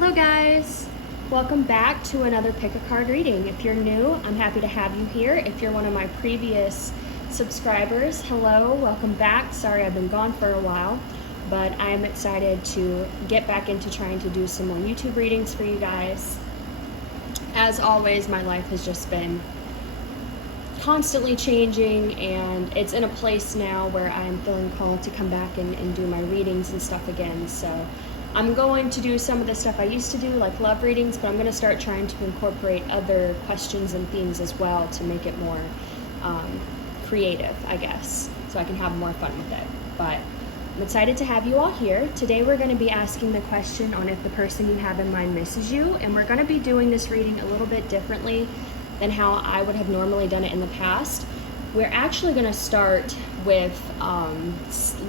Hello guys, welcome back to another pick a card reading. If you're new, I'm happy to have you here. If you're one of my previous subscribers, hello, welcome back. Sorry I've been gone for a while, but I am excited to get back into trying to do some more YouTube readings for you guys. As always, my life has just been constantly changing, and it's in a place now where I'm feeling called to come back and do my readings and stuff again. So I'm going to do some of the stuff I used to do, like love readings, but I'm going to start trying to incorporate other questions and themes as well to make it more creative, I guess, so I can have more fun with it. But I'm excited to have you all here. Today we're going to be asking the question on if the person you have in mind misses you, and we're going to be doing this reading a little bit differently than how I would have normally done it in the past. We're actually going to start with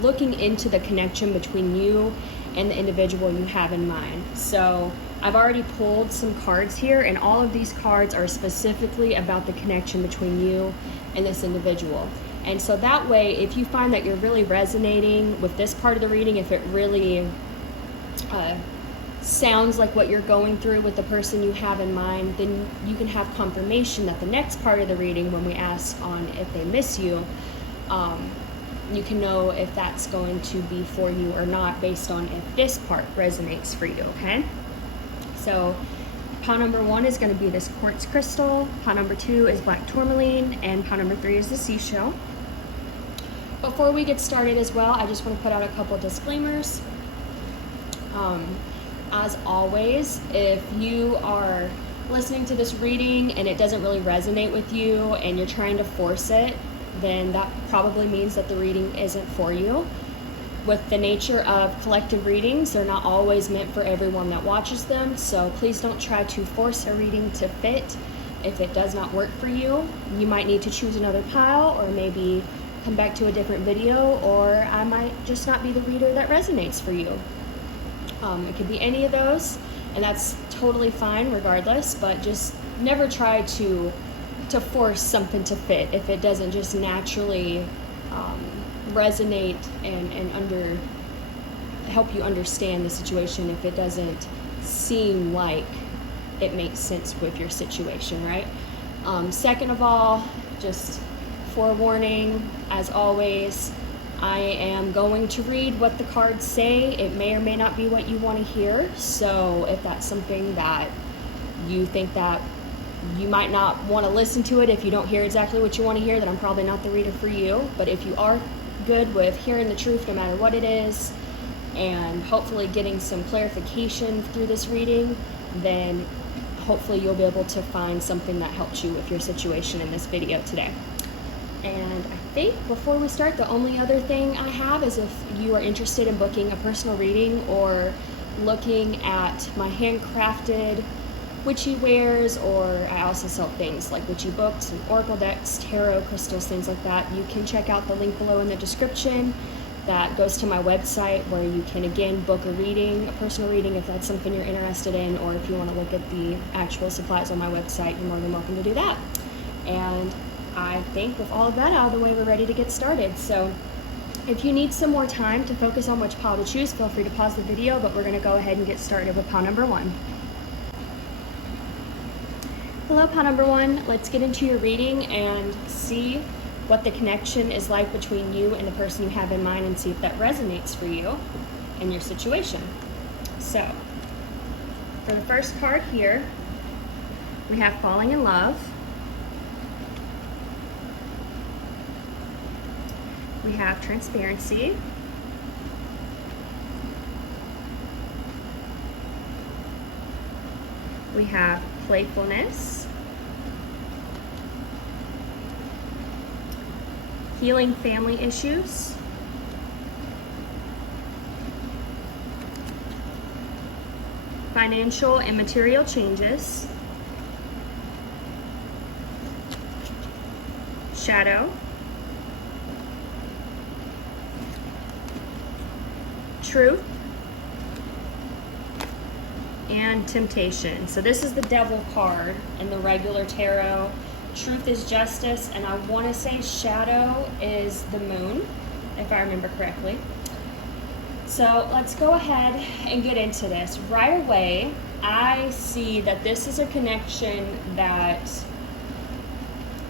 looking into the connection between you and the individual you have in mind. So I've already pulled some cards here, and all of these cards are specifically about the connection between you and this individual. And so that way, if you find that you're really resonating with this part of the reading, if it really sounds like what you're going through with the person you have in mind, then you can have confirmation that the next part of the reading, when we ask on if they miss you, you can know if that's going to be for you or not based on if this part resonates for you, okay? So pile number 1 is going to be this quartz crystal, pile number 2 is black tourmaline, and pile number 3 is the seashell. Before we get started as well, I just want to put out a couple disclaimers. As always, if you are listening to this reading and it doesn't really resonate with you and you're trying to force it, then that probably means that the reading isn't for you. With the nature of collective readings, they're not always meant for everyone that watches them, so please don't try to force a reading to fit. If it does not work for you, you might need to choose another pile, or maybe come back to a different video, or I might just not be the reader that resonates for you. It could be any of those, and that's totally fine regardless, but just never try to force something to fit if it doesn't just naturally resonate and help you understand the situation, if it doesn't seem like it makes sense with your situation, right? Second of all, just forewarning, as always, I am going to read what the cards say. It may or may not be what you want to hear, so if that's something that you think that you might not want to listen to it, if you don't hear exactly what you want to hear, then I'm probably not the reader for you. But if you are good with hearing the truth no matter what it is, and hopefully getting some clarification through this reading, then hopefully you'll be able to find something that helps you with your situation in this video today. And I think before we start, the only other thing I have is if you are interested in booking a personal reading or looking at my handcrafted witchy wares, or I also sell things like witchy books and oracle decks, tarot crystals, things like that, you can check out the link below in the description. That goes to my website, where you can again book a reading, a personal reading, if that's something you're interested in, or if you want to look at the actual supplies on my website, you're more than welcome to do that. And I think with all of that out of the way, we're ready to get started. So if you need some more time to focus on which pile to choose, feel free to pause the video, but we're going to go ahead and get started with pile number 1. Hello, pile number 1. Let's get into your reading and see what the connection is like between you and the person you have in mind, and see if that resonates for you in your situation. So for the first card here, we have falling in love. We have transparency. We have playfulness. Healing family issues. Financial and material changes. Shadow. Truth. And temptation. So this is the devil card in the regular tarot. Truth is justice, and I want to say shadow is the moon, if I remember correctly. So let's go ahead and get into this. Right away, I see that this is a connection that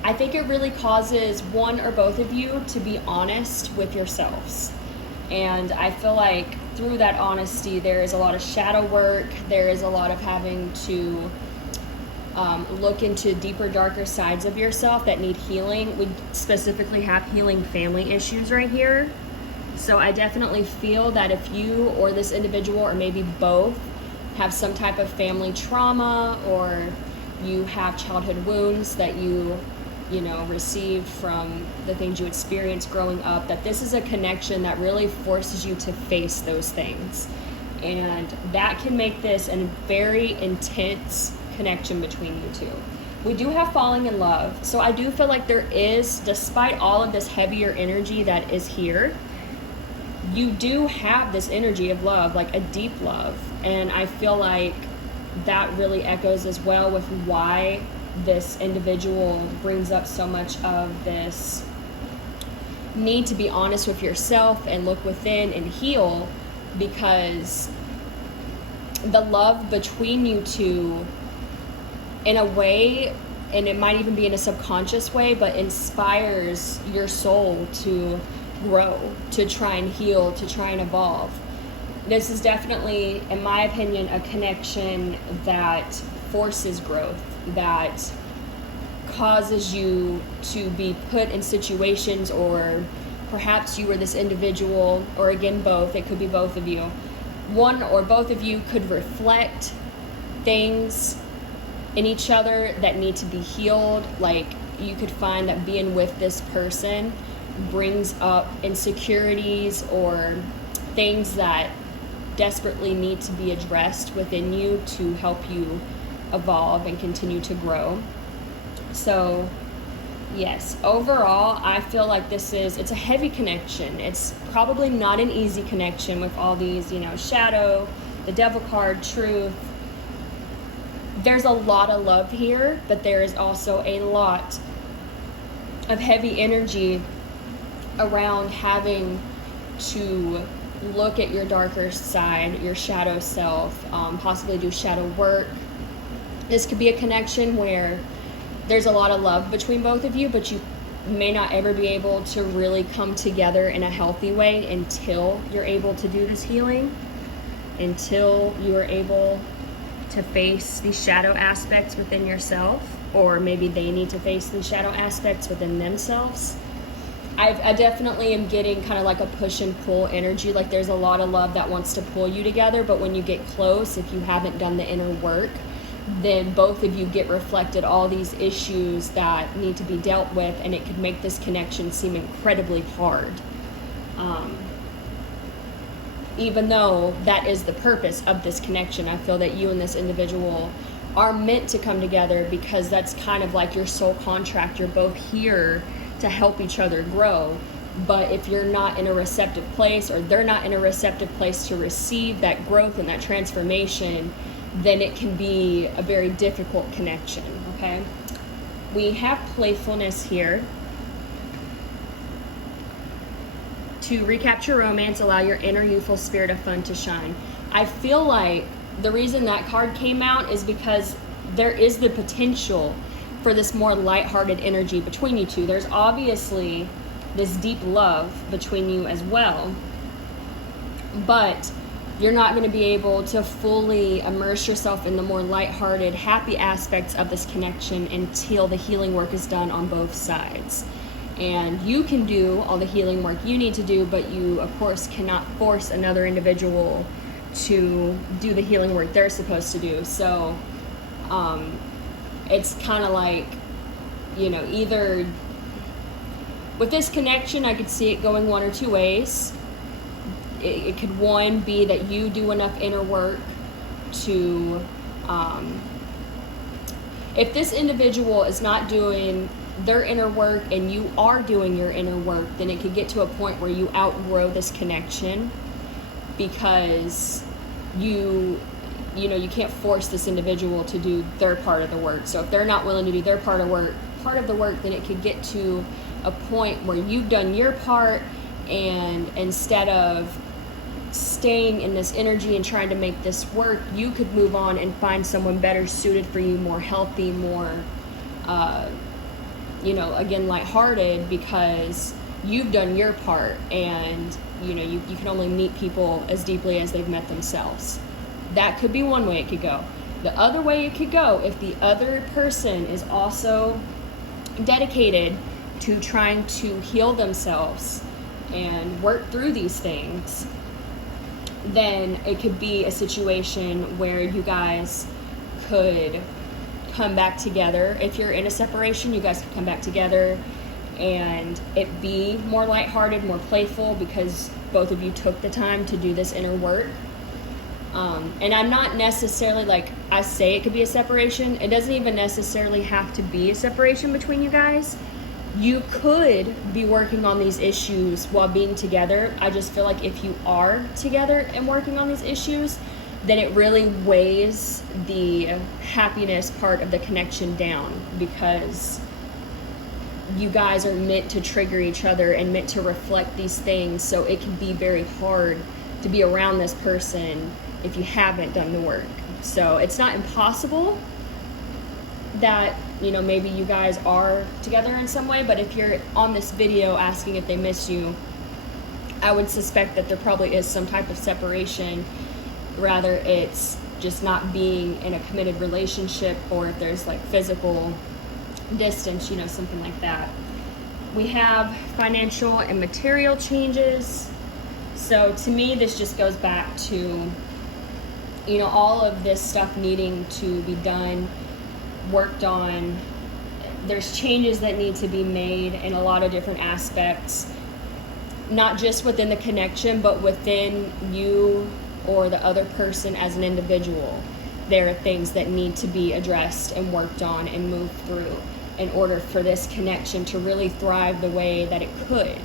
I think it really causes one or both of you to be honest with yourselves. And I feel like through that honesty, there is a lot of shadow work. There is a lot of having to look into deeper, darker sides of yourself that need healing. We specifically have healing family issues right here. So I definitely feel that if you or this individual, or maybe both, have some type of family trauma, or you have childhood wounds that you received from the things you experienced growing up, that this is a connection that really forces you to face those things. And that can make this a very intense connection between you two. We do have falling in love. So I do feel like there is, despite all of this heavier energy that is here, you do have this energy of love, like a deep love. And I feel like that really echoes as well with why this individual brings up so much of this need to be honest with yourself and look within and heal, because the love between you two, in a way, and it might even be in a subconscious way, but inspires your soul to grow, to try and heal, to try and evolve. This is definitely, in my opinion, a connection that forces growth, that causes you to be put in situations, or perhaps you or this individual, or again both, it could be both of you, one or both of you could reflect things in each other that need to be healed. Like, you could find that being with this person brings up insecurities or things that desperately need to be addressed within you to help you evolve and continue to grow. So yes, overall, I feel like it's a heavy connection. It's probably not an easy connection with all these, shadow, the devil card, truth. There's a lot of love here, but there is also a lot of heavy energy around having to look at your darker side, your shadow self, possibly do shadow work. This could be a connection where there's a lot of love between both of you, but you may not ever be able to really come together in a healthy way until you're able to do this healing, until you are able to face these shadow aspects within yourself, or maybe they need to face the shadow aspects within themselves. I definitely am getting kind of like a push and pull energy, like there's a lot of love that wants to pull you together, but when you get close, if you haven't done the inner work, then both of you get reflected all these issues that need to be dealt with, and it could make this connection seem incredibly hard. Even though that is the purpose of this connection, I feel that you and this individual are meant to come together, because that's kind of like your soul contract. You're both here to help each other grow. But if you're not in a receptive place, or they're not in a receptive place to receive that growth and that transformation, then it can be a very difficult connection, okay? We have playfulness here. To recapture romance, allow your inner youthful spirit of fun to shine. I feel like the reason that card came out is because there is the potential for this more lighthearted energy between you two. There's obviously this deep love between you as well, but you're not going to be able to fully immerse yourself in the more lighthearted, happy aspects of this connection until the healing work is done on both sides. And you can do all the healing work you need to do, but you, of course, cannot force another individual to do the healing work they're supposed to do. So it's kind of like, either with this connection, I could see it going one or two ways. It could, one, be that you do enough inner work to, if this individual is not doing their inner work and you are doing your inner work, then it could get to a point where you outgrow this connection, because you can't force this individual to do their part of the work. So if they're not willing to do their part of the work, then it could get to a point where you've done your part, and instead of staying in this energy and trying to make this work, you could move on and find someone better suited for you, more healthy, more, you know, again, lighthearted, because you've done your part, and, you know, you can only meet people as deeply as they've met themselves. That could be one way it could go. The other way it could go, if the other person is also dedicated to trying to heal themselves and work through these things, then it could be a situation where you guys could come back together. If you're in a separation, you guys could come back together and it be more lighthearted, more playful, because both of you took the time to do this inner work. And I'm not necessarily, like I say, it could be a separation. It doesn't even necessarily have to be a separation between you guys. You could be working on these issues while being together. I just feel like if you are together and working on these issues, then it really weighs the happiness part of the connection down, because you guys are meant to trigger each other and meant to reflect these things. So it can be very hard to be around this person if you haven't done the work. So it's not impossible that, you know, maybe you guys are together in some way, but if you're on this video asking if they miss you, I would suspect that there probably is some type of separation. Rather, it's just not being in a committed relationship, or if there's like physical distance, you know, something like that. We have financial and material changes. So to me, this just goes back to, you know, all of this stuff needing to be done, worked on. There's changes that need to be made in a lot of different aspects, not just within the connection, but within you or the other person as an individual. There are things that need to be addressed and worked on and moved through in order for this connection to really thrive the way that it could.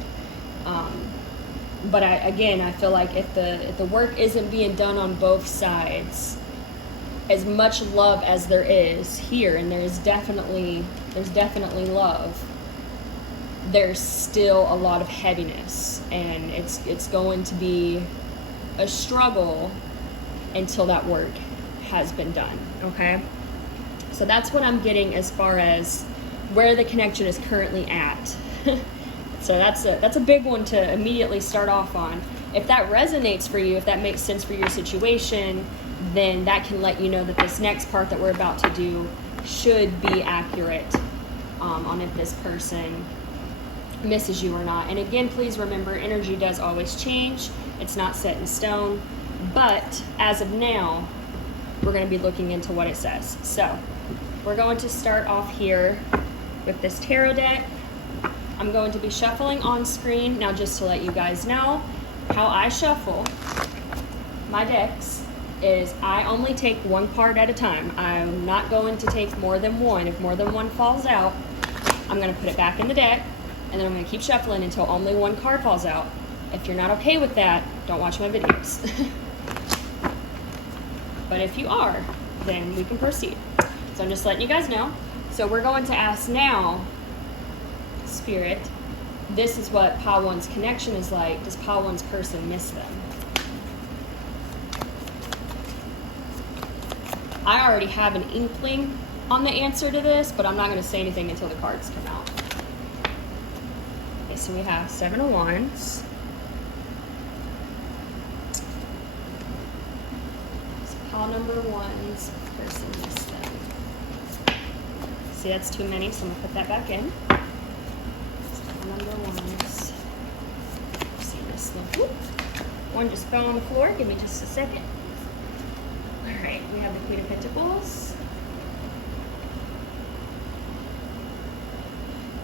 But I feel like if the work isn't being done on both sides, as much love as there is here, and there's definitely love, there's still a lot of heaviness, and it's going to be a struggle until that work has been done. Okay, so that's what I'm getting as far as where the connection is currently at. So that's a big one to immediately start off on. If that resonates for you, if that makes sense for your situation, then that can let you know that this next part that we're about to do should be accurate on if this person misses you or not. And again, please remember, energy does always change. It's not set in stone. But as of now, we're going to be looking into what it says. So we're going to start off here with this tarot deck. I'm going to be shuffling on screen. Now, just to let you guys know, how I shuffle my decks is I only take one card at a time. I'm not going to take more than one. If more than one falls out, I'm going to put it back in the deck, and then I'm going to keep shuffling until only one card falls out. If you're not okay with that, don't watch my videos. But if you are, then we can proceed. So I'm just letting you guys know. So we're going to ask now, Spirit, this is what Pile 1's connection is like. Does Pile 1's person miss them? I already have an inkling on the answer to this, but I'm not going to say anything until the cards come out. Okay, so we have 7 of Wands. So pile number 1's person missed them. See, that's too many, so I'm going to put that back in. Number 1's. See this one. One just fell on the floor. Give me just a second. All right, we have the Queen of Pentacles.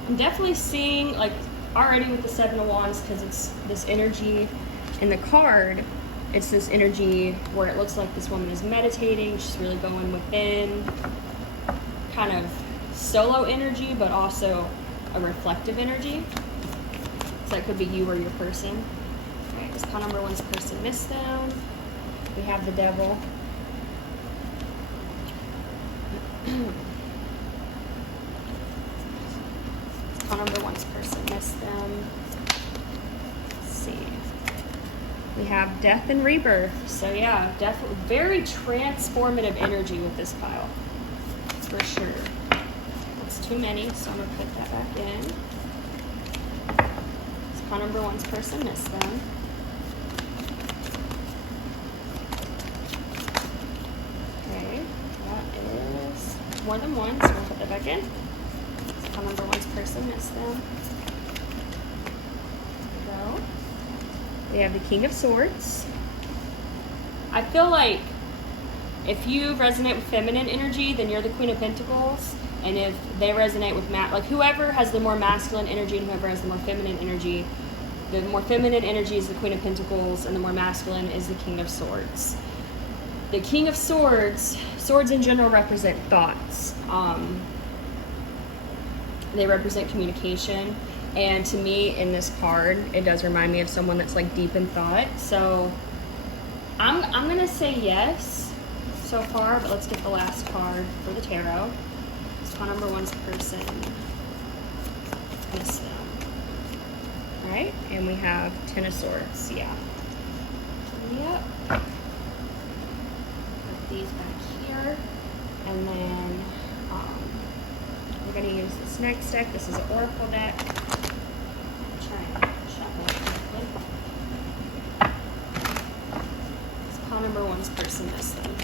I'm definitely seeing, like, already with the 7 of Wands, because it's this energy in the card. It's this energy where it looks like this woman is meditating. She's really going within. Kind of solo energy, but also a reflective energy. So that could be you or your person. All right, does pile number 1's person miss them? We have the Devil. Pile number 1's person miss them. Let's see. We have death and rebirth. So yeah, very transformative energy with this pile, for sure. It's too many, so I'm gonna put that back in. This pile number one's person missed them. Okay, that is more than one, so we'll put that back in. This pile number one's person missed them. We have the King of Swords. I feel like if you resonate with feminine energy, then you're the Queen of Pentacles. And if they resonate with like whoever has the more masculine energy and whoever has the more feminine energy, the more feminine energy is the Queen of Pentacles and the more masculine is the King of Swords. The King of Swords, swords in general represent thoughts. They represent communication. And to me, in this card, it does remind me of someone that's like deep in thought. So I'm gonna say yes so far, but let's get the last card for the tarot. It's pile number one's person. Miss them. All right, and we have Ten of Swords. Yeah. Yep. Put these back here, and then we're gonna use this next deck. This is an Oracle deck. Number one's person missed them.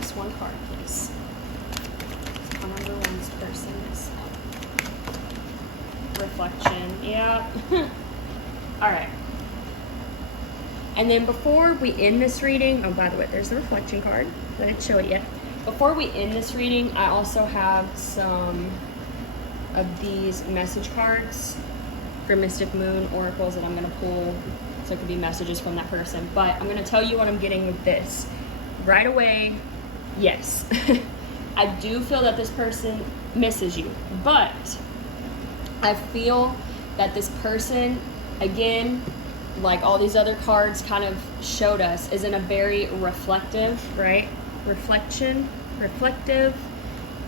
Just one card, please. Pile number one's person missed them. Reflection, yeah. All right. And then before we end this reading, oh, by the way, there's the reflection card. I didn't show it yet. Before we end this reading, I also have some of these message cards for Mystic Moon oracles that I'm going to pull. So it could be messages from that person. But I'm going to tell you what I'm getting with this. Right away, yes. I do feel that this person misses you. But I feel that this person, again, like all these other cards kind of showed us, is in a very reflective, right? Reflective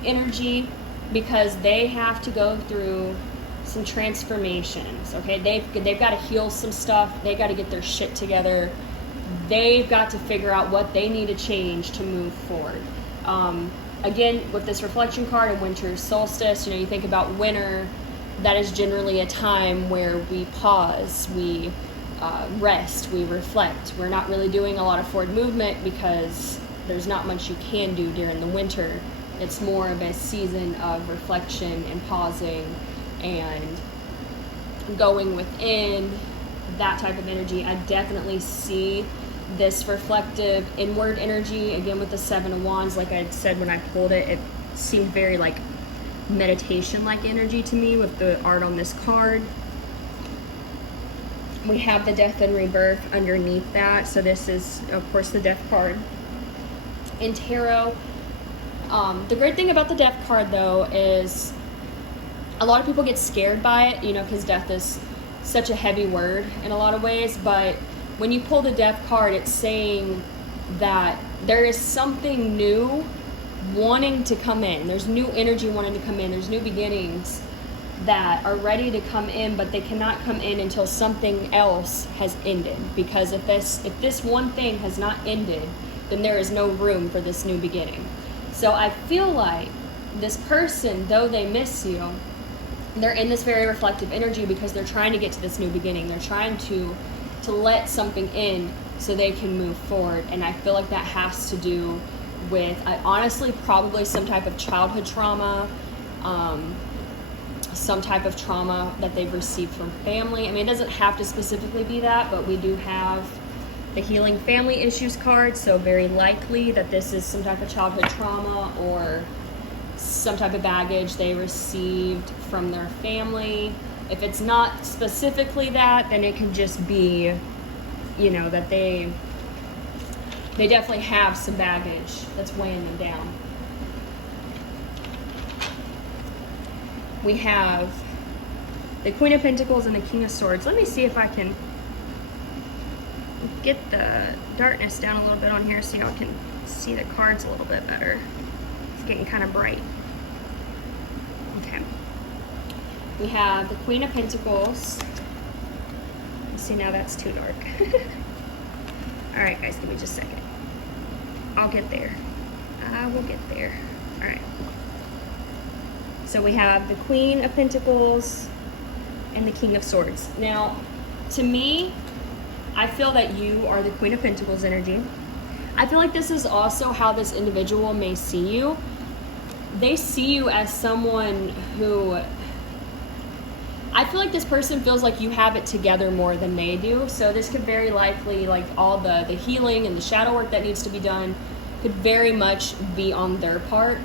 energy, because they have to go through some transformations, okay? They've got to heal some stuff. They got to get their shit together. They've got to figure out what they need to change to move forward. Again, with this reflection card and winter solstice, you think about winter, that is generally a time where we pause, we rest, we reflect. We're not really doing a lot of forward movement because there's not much you can do during the winter. It's more of a season of reflection and pausing and going within, that type of energy. I definitely see this reflective inward energy. Again, with the Seven of Wands, like I said when I pulled it, it seemed very like meditation-like energy to me with the art on this card. We have the Death and Rebirth underneath that. So this is, of course, the Death card in tarot. The great thing about the Death card, though, is a lot of people get scared by it, because death is such a heavy word in a lot of ways. But when you pull the Death card, it's saying that there is something new wanting to come in. There's new energy wanting to come in. There's new beginnings that are ready to come in, but they cannot come in until something else has ended. Because if this one thing has not ended, then there is no room for this new beginning. So I feel like this person, though they miss you, they're in this very reflective energy because they're trying to get to this new beginning. They're trying to let something in so they can move forward. And I feel like that has to do with, honestly, probably some type of childhood trauma, some type of trauma that they've received from family. I mean, it doesn't have to specifically be that, but we do have the Healing Family Issues card, so very likely that this is some type of childhood trauma or some type of baggage they received from their family. If it's not specifically that, then it can just be, that they definitely have some baggage that's weighing them down. We have the Queen of Pentacles and the King of Swords. Let me see if I can get the darkness down a little bit on here so y'all can see the cards a little bit better. It's getting kind of bright. Okay. We have the Queen of Pentacles, See, now that's too dark. All right, guys, give me just a second. I'll get there. I will get there. All right. So we have the Queen of Pentacles and the King of Swords. Now, to me, I feel that you are the Queen of Pentacles energy. I feel like this is also how this individual may see you. They see you as someone who, I feel like this person feels like you have it together more than they do. So this could very likely, like all the healing and the shadow work that needs to be done could very much be on their part,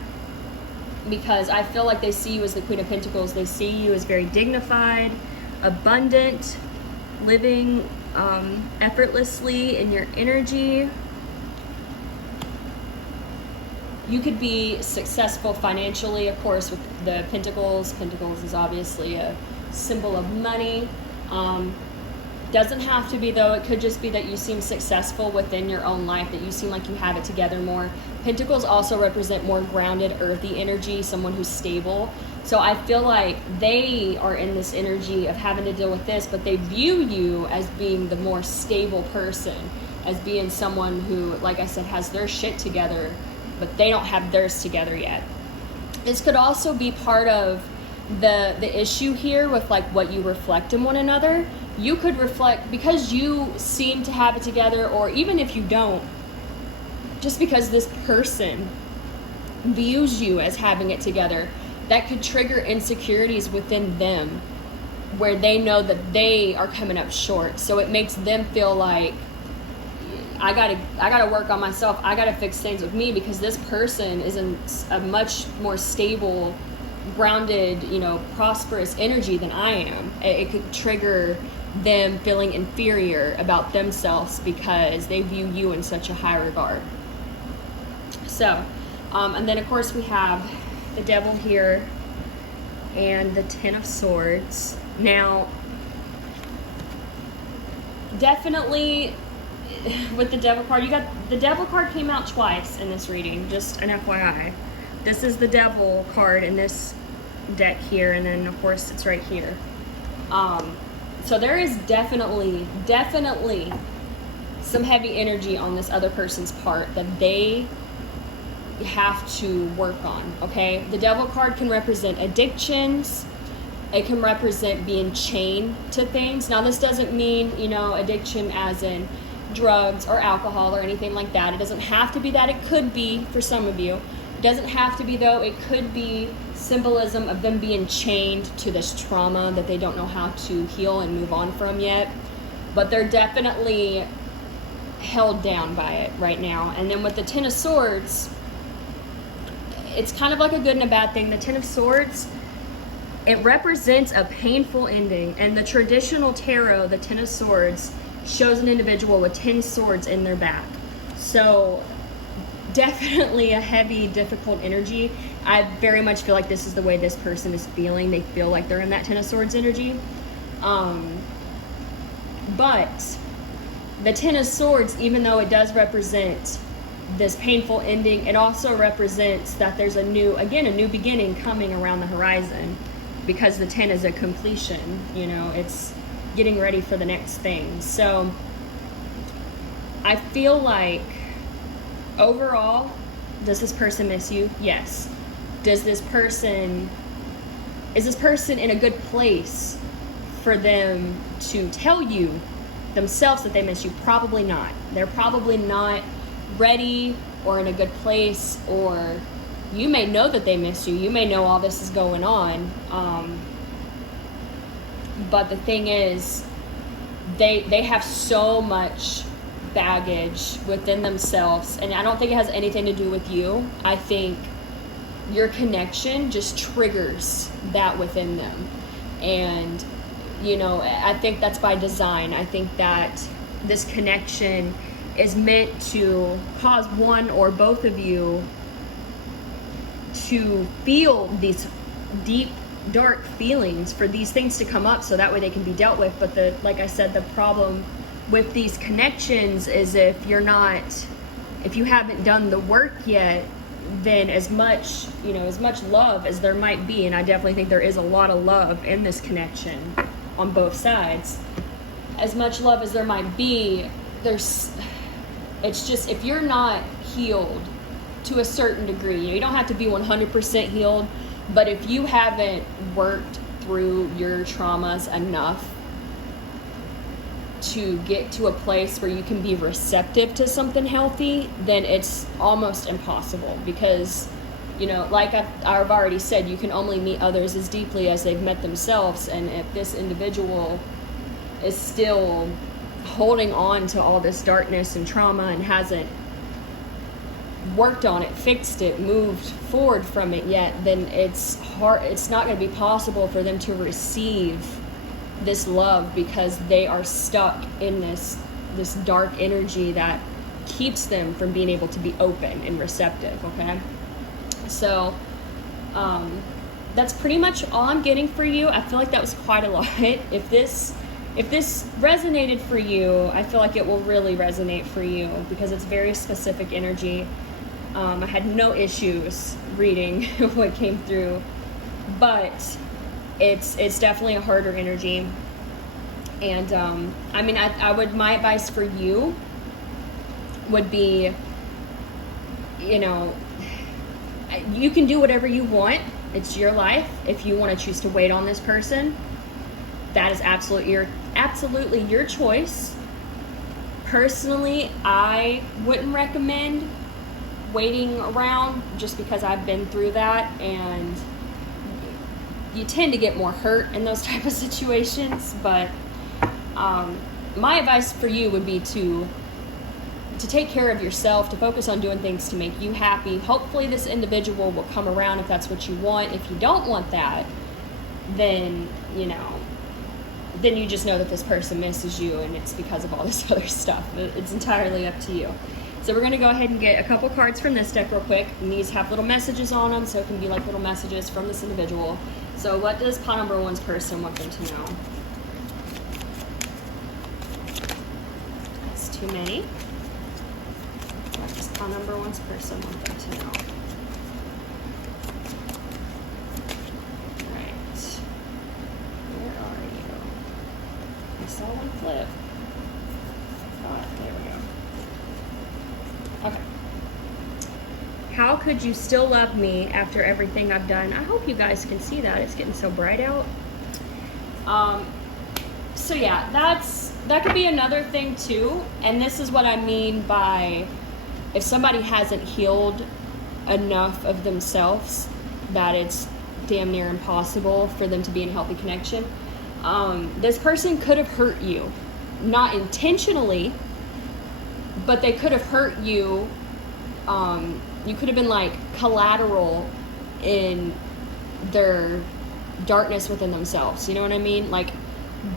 because I feel like they see you as the Queen of Pentacles. They see you as very dignified, abundant, living effortlessly in your energy. You could be successful financially, of course, with the Pentacles. Pentacles is obviously a symbol of money. Doesn't have to be, though. It could just be that you seem successful within your own life, that you seem like you have it together more. Pentacles also represent more grounded, earthy energy, someone who's stable. So I feel like they are in this energy of having to deal with this, but they view you as being the more stable person, as being someone who, like I said, has their shit together, but they don't have theirs together yet. This could also be part of the issue here with like what you reflect in one another. You could reflect, because you seem to have it together, or even if you don't, just because this person views you as having it together, that could trigger insecurities within them where they know that they are coming up short. So it makes them feel like, I gotta work on myself. I gotta fix things with me, because this person is in a much more stable, grounded, you know, prosperous energy than I am. It could trigger them feeling inferior about themselves because they view you in such a high regard. So, and then of course we have the Devil here and the Ten of Swords. Now, definitely with the Devil card, you got the Devil card came out twice in this reading, just an FYI. This is the Devil card in this deck here, and then of course it's right here. So there is definitely some heavy energy on this other person's part that they have to work on, okay? The Devil card can represent addictions. It can represent being chained to things. Now, this doesn't mean, you know, addiction as in drugs or alcohol or anything like that. It doesn't have to be that. It could be for some of you. It doesn't have to be, though. It could be symbolism of them being chained to this trauma that they don't know how to heal and move on from yet. But they're definitely held down by it right now. And then with the Ten of Swords, it's kind of like a good and a bad thing. The Ten of Swords, it represents a painful ending. And the traditional tarot, the Ten of Swords, shows an individual with 10 swords in their back. So definitely a heavy, difficult energy. I very much feel like this is the way this person is feeling. They feel like they're in that Ten of Swords energy. But the Ten of Swords, even though it does represent this painful ending, it also represents that there's a new beginning coming around the horizon, because the 10 is a completion, you know, it's getting ready for the next thing. So I feel like overall, does this person miss you? Yes. Is this person in a good place for them to tell you themselves that they miss you? Probably not. They're probably not ready or in a good place, or you may know that they miss you. You may know all this is going on. But the thing is, they have so much baggage within themselves, and I don't think it has anything to do with you. I think your connection just triggers that within them. And, you know, I think that's by design. I think that this connection is meant to cause one or both of you to feel these deep, dark feelings, for these things to come up so that way they can be dealt with. But like I said, the problem with these connections is if you haven't done the work yet, then as much love as there might be, and I definitely think there is a lot of love in this connection on both sides, as much love as there might be, it's just, if you're not healed to a certain degree, you don't have to be 100% healed, but if you haven't worked through your traumas enough to get to a place where you can be receptive to something healthy, then it's almost impossible, because, you know, like I've already said, you can only meet others as deeply as they've met themselves. And if this individual is still holding on to all this darkness and trauma and hasn't worked on it, fixed it, moved forward from it yet, then it's not going to be possible for them to receive this love, because they are stuck in this dark energy that keeps them from being able to be open and receptive. Okay, so that's pretty much all I'm getting for you. I feel like that was quite a lot. If this resonated for you, I feel like it will really resonate for you, because it's very specific energy. I had no issues reading what came through, but it's definitely a harder energy. And I mean, my advice for you would be, you know, you can do whatever you want. It's your life. If you want to choose to wait on this person, that is absolutely your choice. Personally, I wouldn't recommend waiting around, just because I've been through that, and you tend to get more hurt in those type of situations. But my advice for you would be to take care of yourself, to focus on doing things to make you happy. Hopefully this individual will come around if that's what you want. If you don't want that, then, you know, then you just know that this person misses you, and it's because of all this other stuff. It's entirely up to you. So we're going to go ahead and get a couple cards from this deck real quick. And these have little messages on them, so it can be like little messages from this individual. So what does pile number one's person want them to know? That's too many. What does pile number one's person want them to know? Alright. Where are you? I saw one flip. Alright, there we go. Okay. How could you still love me after everything I've done? I hope you guys can see that. It's getting so bright out. So yeah, that could be another thing too. And this is what I mean by, if somebody hasn't healed enough of themselves that it's damn near impossible for them to be in a healthy connection. This person could have hurt you, not intentionally, but they could have hurt you. You could have been like collateral in their darkness within themselves. You know what I mean? Like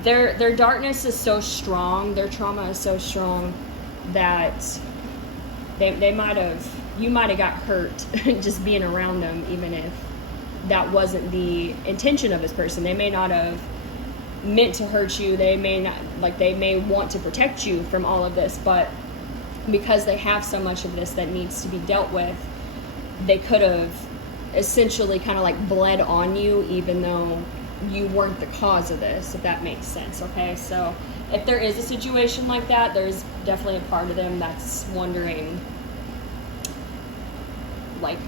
their darkness is so strong, their trauma is so strong that you might have got hurt just being around them, even if that wasn't the intention of this person. They may not have meant to hurt you. They may want to protect you from all of this, but because they have so much of this that needs to be dealt with, they could have essentially kind of like bled on you, even though you weren't the cause of this, if that makes sense. Okay, so if there is a situation like that, there's definitely a part of them that's wondering, like,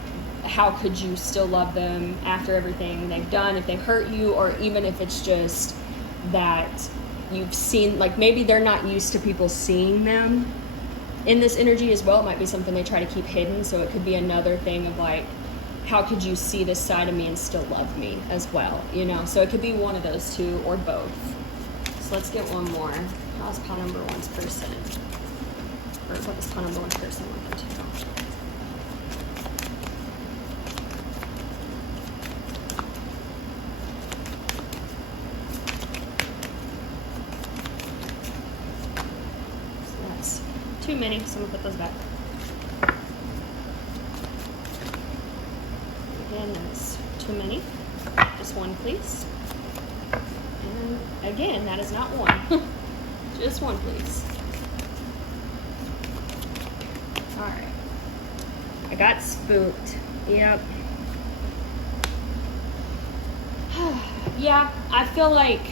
how could you still love them after everything they've done, if they hurt you, or even if it's just that you've seen, like, maybe they're not used to people seeing them in this energy as well. It might be something they try to keep hidden, so it could be another thing of like, how could you see this side of me and still love me as well, you know? So it could be one of those two or both. So let's get one more. How's pile number one's person? Or what does pile number one's person want them to know? So that's too many, so I'm gonna put those back. Again, that's too many. Just one, please. And again, that is not one. Just one, please. Alright. I got spooked. Yep. Yeah, I feel like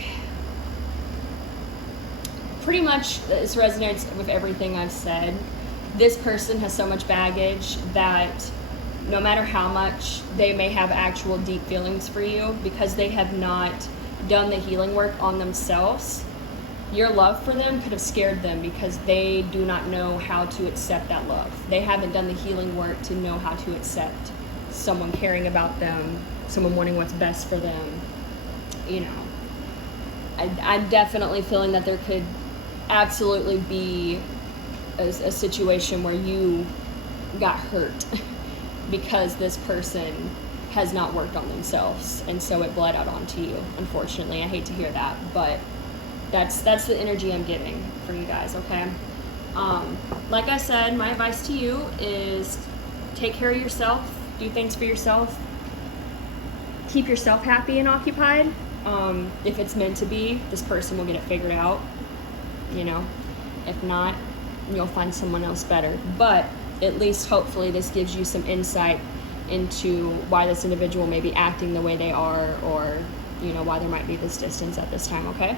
pretty much this resonates with everything I've said. This person has so much baggage that no matter how much they may have actual deep feelings for you, because they have not done the healing work on themselves, your love for them could have scared them because they do not know how to accept that love. They haven't done the healing work to know how to accept someone caring about them, someone wanting what's best for them. You know, I'm definitely feeling that there could absolutely be a situation where you got hurt because this person has not worked on themselves, and so it bled out onto you. Unfortunately, I hate to hear that, but that's the energy I'm getting for you guys. Okay, like I said, my advice to you is take care of yourself, do things for yourself, keep yourself happy and occupied. If it's meant to be, this person will get it figured out, you know. If not, you'll find someone else better. But at least hopefully this gives you some insight into why this individual may be acting the way they are, or, you know, why there might be this distance at this time. Okay,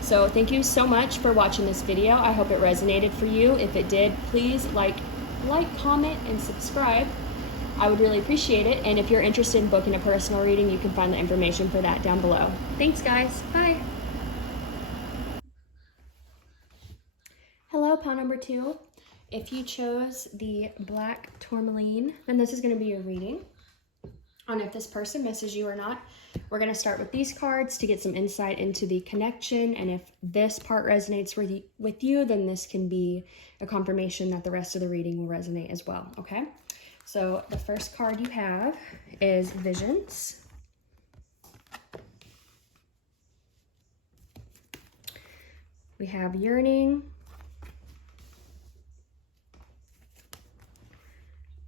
so thank you so much for watching this video. I hope it resonated for you. If it did, please like, comment, and subscribe. I would really appreciate it. And if you're interested in booking a personal reading, you can find the information for that down below. Thanks, guys. Bye. Hello, pile number 2. If you chose the black tourmaline, then this is going to be your reading on if this person misses you or not. We're going to start with these cards to get some insight into the connection. And if this part resonates with you, then this can be a confirmation that the rest of the reading will resonate as well. Okay. So the first card you have is Visions. We have Yearning,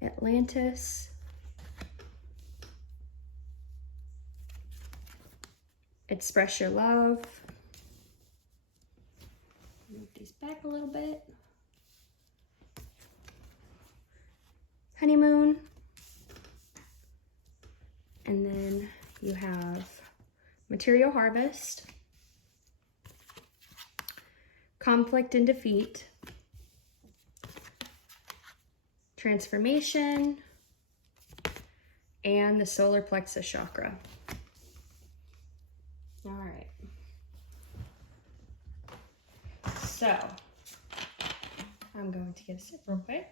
Atlantis, Express Your Love. Move these back a little bit. Honeymoon, and then you have Material Harvest, Conflict and Defeat, Transformation, and the Solar Plexus Chakra. All right. So, I'm going to get a sip real quick.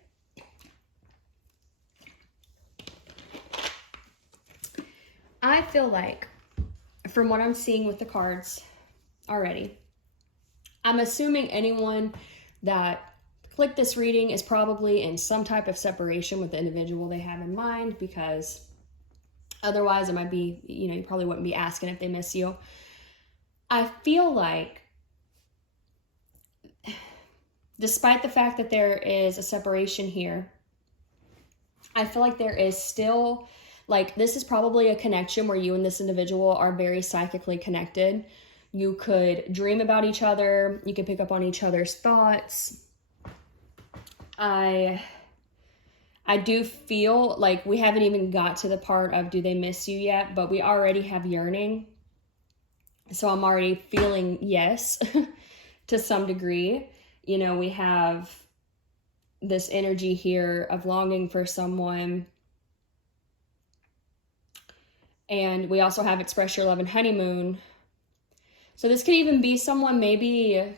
I feel like, from what I'm seeing with the cards already, I'm assuming anyone that clicked this reading is probably in some type of separation with the individual they have in mind, because otherwise it might be, you know, you probably wouldn't be asking if they miss you. I feel like, despite the fact that there is a separation here, I feel like there is still, like, this is probably a connection where you and this individual are very psychically connected. You could dream about each other. You could pick up on each other's thoughts. I do feel like we haven't even got to the part of do they miss you yet, but we already have yearning. So I'm already feeling yes to some degree. You know, we have this energy here of longing for someone. And we also have Express Your Love and Honeymoon. So this could even be someone, maybe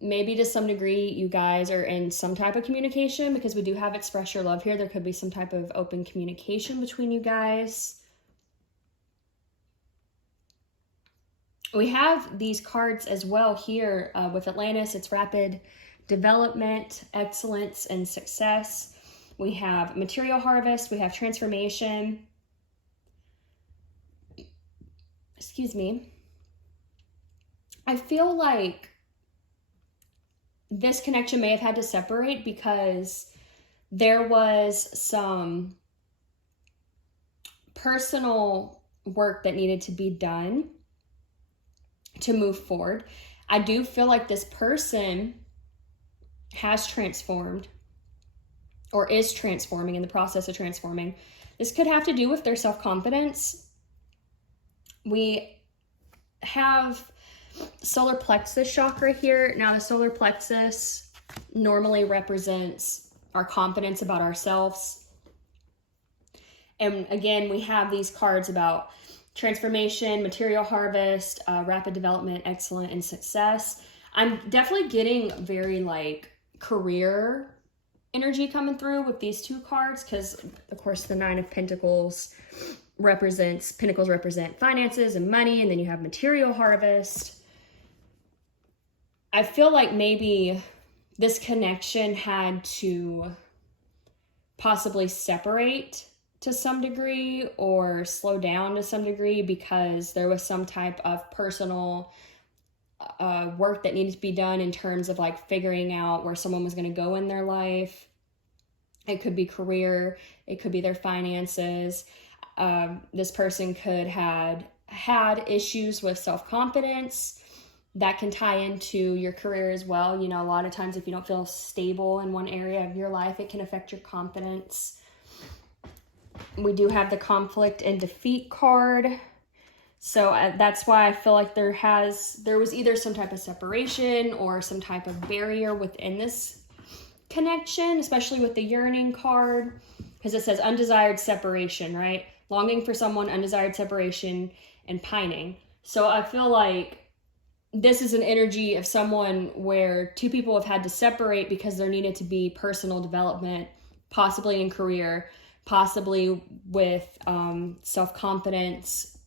to some degree you guys are in some type of communication, because we do have Express Your Love here. There could be some type of open communication between you guys. We have these cards as well here with Atlantis. It's rapid development, excellence, and success. We have Material Harvest. We have Transformation. Excuse me. I feel like this connection may have had to separate because there was some personal work that needed to be done to move forward. I do feel like this person has transformed or is transforming, in the process of transforming. This could have to do with their self-confidence. We have solar plexus chakra here. Now the solar plexus normally represents our confidence about ourselves. And again, we have these cards about transformation, material harvest, rapid development, excellent, and success. I'm definitely getting very like career energy coming through with these two cards, because of course the Nine of Pentacles represent finances and money, and then you have material harvest. I feel like maybe this connection had to possibly separate to some degree or slow down to some degree, because there was some type of personal work that needed to be done in terms of like figuring out where someone was going to go in their life. It could be career, it could be their finances. This person could have had issues with self-confidence. That can tie into your career as well. You know, a lot of times if you don't feel stable in one area of your life, it can affect your confidence. We do have the conflict and defeat card. So that's why I feel like there was either some type of separation or some type of barrier within this connection, especially with the yearning card, because it says undesired separation, right? Longing for someone, undesired separation, and pining. So I feel like this is an energy of someone where two people have had to separate because there needed to be personal development, possibly in career, possibly with self-confidence,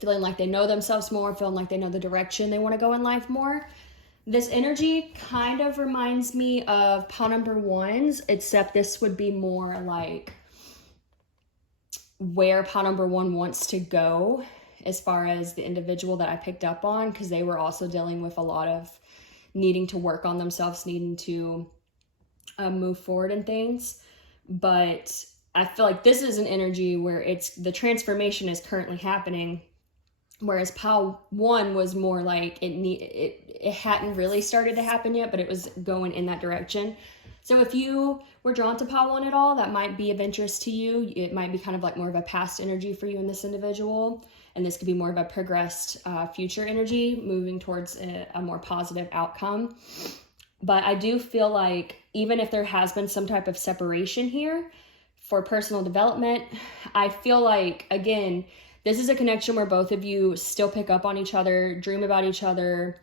feeling like they know themselves more, feeling like they know the direction they want to go in life more. This energy kind of reminds me of pile number ones, except this would be more like where pile number one wants to go as far as the individual that I picked up on, because they were also dealing with a lot of needing to work on themselves, needing to move forward and things. But I feel like this is an energy where the transformation is currently happening, whereas pile one was more like it hadn't really started to happen yet, but it was going in that direction. So if you were drawn to pile one at all, that might be of interest to you. It might be kind of like more of a past energy for you in this individual. And this could be more of a progressed future energy moving towards a more positive outcome. But I do feel like even if there has been some type of separation here for personal development, I feel like, again, this is a connection where both of you still pick up on each other, dream about each other.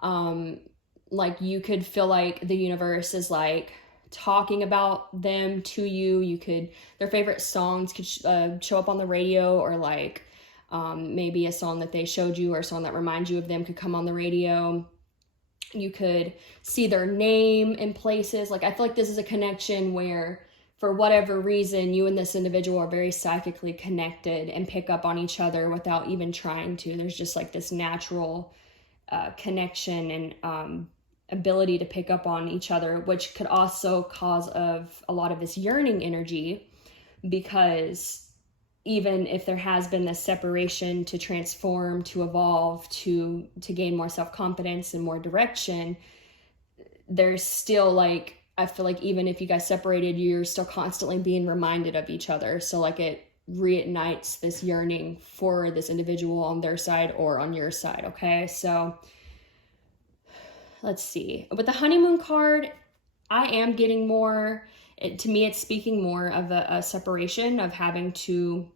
Like you could feel like the universe is like talking about them to you. Their favorite songs could show up on the radio, or like maybe a song that they showed you or a song that reminds you of them could come on the radio. You could see their name in places. Like I feel like this is a connection where for whatever reason, you and this individual are very psychically connected and pick up on each other without even trying to. There's just like this natural connection and ability to pick up on each other, which could also cause of a lot of this yearning energy, because even if there has been this separation to transform, to evolve, to gain more self-confidence and more direction, there's still like, I feel like even if you guys separated, you're still constantly being reminded of each other. So like it reignites this yearning for this individual on their side or on your side, okay? So let's see. With the honeymoon card, I am getting more, to me it's speaking more of a separation, of having to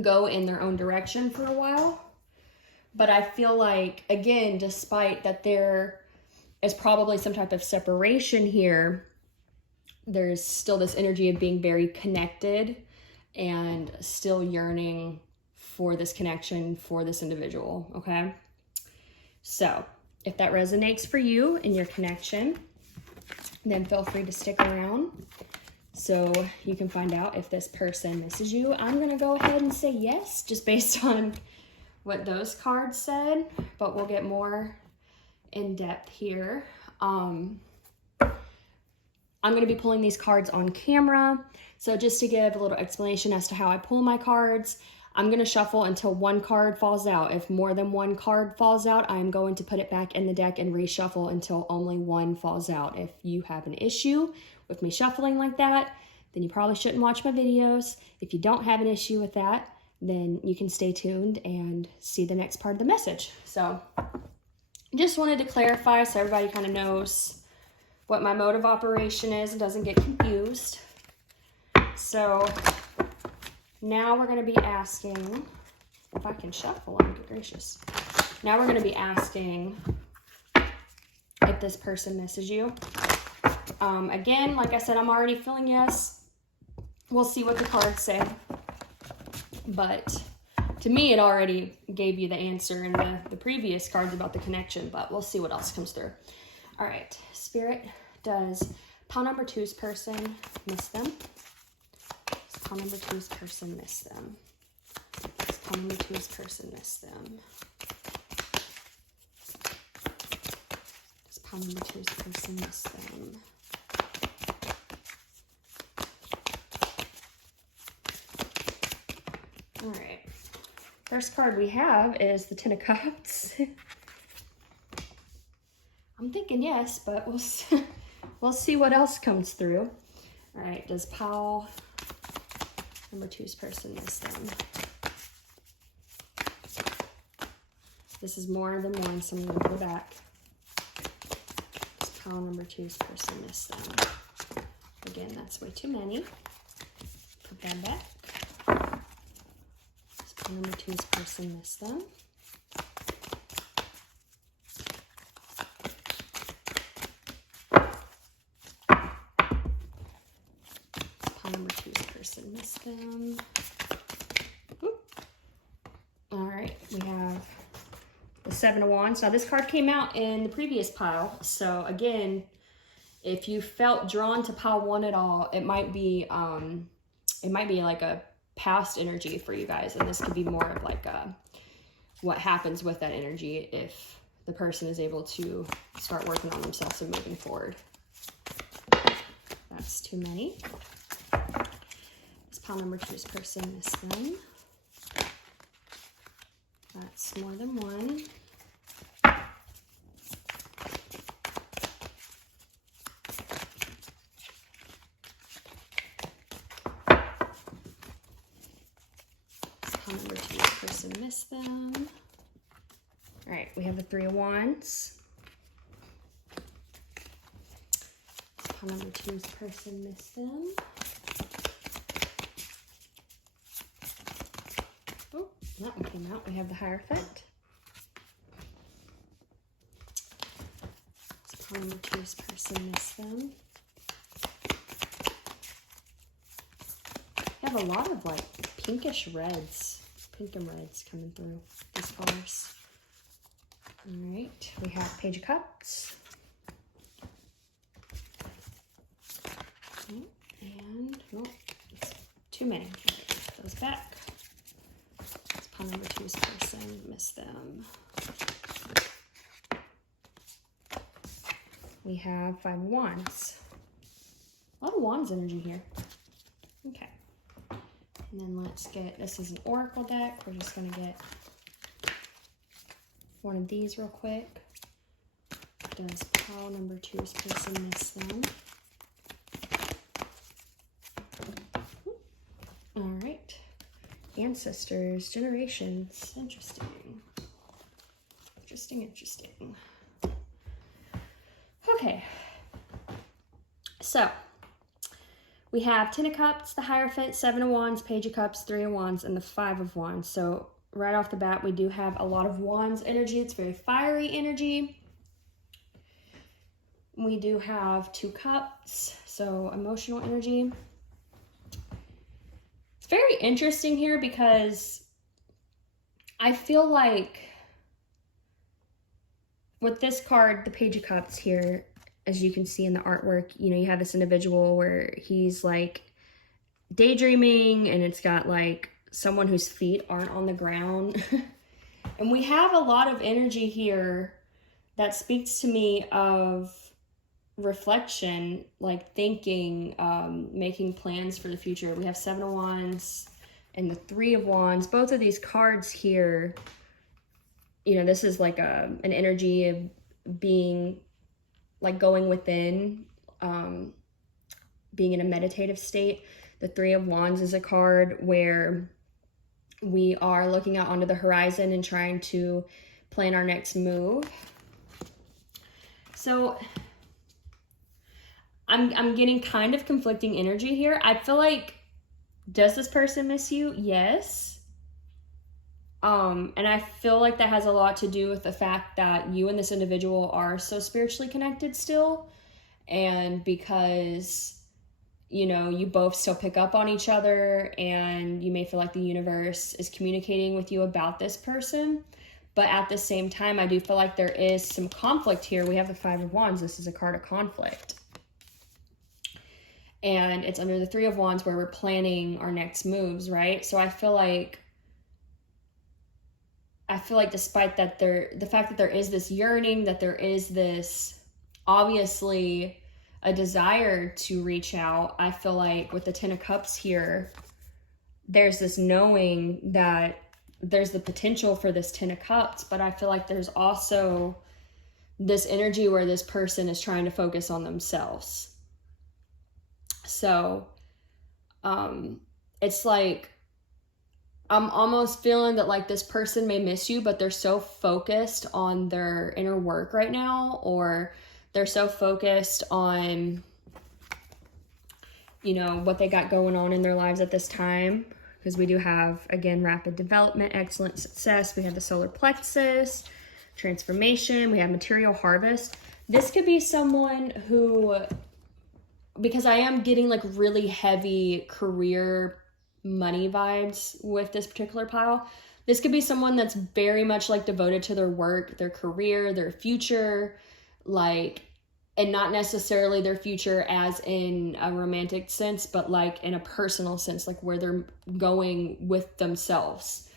go in their own direction for a while. But I feel like, again, despite that there is probably some type of separation here, there's still this energy of being very connected and still yearning for this connection for this individual, okay? So if that resonates for you in your connection, then feel free to stick around so you can find out if this person misses you. I'm going to go ahead and say yes, just based on what those cards said, but we'll get more in depth here. I'm going to be pulling these cards on camera. So just to give a little explanation as to how I pull my cards, I'm going to shuffle until one card falls out. If more than one card falls out, I'm going to put it back in the deck and reshuffle until only one falls out. If you have an issue with me shuffling like that, then you probably shouldn't watch my videos. If you don't have an issue with that, then you can stay tuned and see the next part of the message. So just wanted to clarify so everybody kind of knows what my mode of operation is and doesn't get confused. So now we're going to be asking, if I can shuffle, I'm good gracious. Now we're going to be asking if this person misses you. Again, like I said, I'm already feeling yes. We'll see what the cards say. But to me, it already gave you the answer in the previous cards about the connection, but we'll see what else comes through. All right, Spirit, does pile number 2's person miss them? Does pile number 2's person miss them? Does pile number 2's person miss them? Does pile number 2's person miss them? All right, first card we have is the Ten of Cups. I'm thinking yes, but we'll see what else comes through. All right, does pile number 2's person miss them? This is more than one, so I'm going to go back. Does pile number 2's person miss them? Again, that's way too many. Put them back. Number 2's person miss them. Pile number 2's person miss them. Oop. All right, we have the Seven of Wands. Now this card came out in the previous pile, so again, if you felt drawn to pile 1 at all, it might be like a past energy for you guys, and this could be more of like what happens with that energy if the person is able to start working on themselves and moving forward. That's too many. This pile number 2's person miss them. That's more than one. Number 2's person miss them. All right, we have the Three of Wands. Pile number 2's person miss them. Oh, that one came out. We have the Hierophant. Pile number 2's person miss them. We have a lot of like pinkish reds, pink and reds coming through these colors. All right, we have Page of Cups. Okay, and, oh, it's too many. Okay, put those back. Let's pile number 2's person, miss them. We have Five of Wands. A lot of Wands energy here. Okay. And then let's get, this is an Oracle deck. We're just going to get one of these real quick. Does pile number 2's person miss them? All right. Ancestors, generations. Interesting. Interesting. Okay. So, we have Ten of Cups, the Hierophant, Seven of Wands, Page of Cups, Three of Wands, and the Five of Wands. So right off the bat, we do have a lot of Wands energy. It's very fiery energy. We do have Two Cups, so emotional energy. It's very interesting here because I feel like with this card, the Page of Cups here, as you can see in the artwork, you know, you have this individual where he's like daydreaming and it's got like someone whose feet aren't on the ground. And we have a lot of energy here that speaks to me of reflection, like thinking, making plans for the future. We have Seven of Wands and the Three of Wands. Both of these cards here, you know, this is like an energy of being like going within, being in a meditative state. The Three of Wands is a card where We are looking out onto the horizon and trying to plan our next move. So I'm getting kind of conflicting energy here. I feel like, does this person miss you? Yes. And I feel like that has a lot to do with the fact that you and this individual are so spiritually connected still. And because, you know, you both still pick up on each other, and you may feel like the universe is communicating with you about this person. But at the same time, I do feel like there is some conflict here. We have the Five of Wands. This is a card of conflict. And it's under the Three of Wands where we're planning our next moves, right? So I feel like despite that the fact that there is this yearning, that there is this obviously a desire to reach out, I feel like with the Ten of Cups here, there's this knowing that there's the potential for this Ten of Cups, but I feel like there's also this energy where this person is trying to focus on themselves. So, it's like, I'm almost feeling that like this person may miss you, but they're so focused on their inner work right now, or they're so focused on, you know, what they got going on in their lives at this time. Because we do have, again, rapid development, excellent success. We have the solar plexus, transformation. We have material harvest. This could be someone who, because I am getting like really heavy career money vibes with this particular pile. This could be someone that's very much like devoted to their work, their career, their future, like, and not necessarily their future as in a romantic sense, but like in a personal sense, like where they're going with themselves.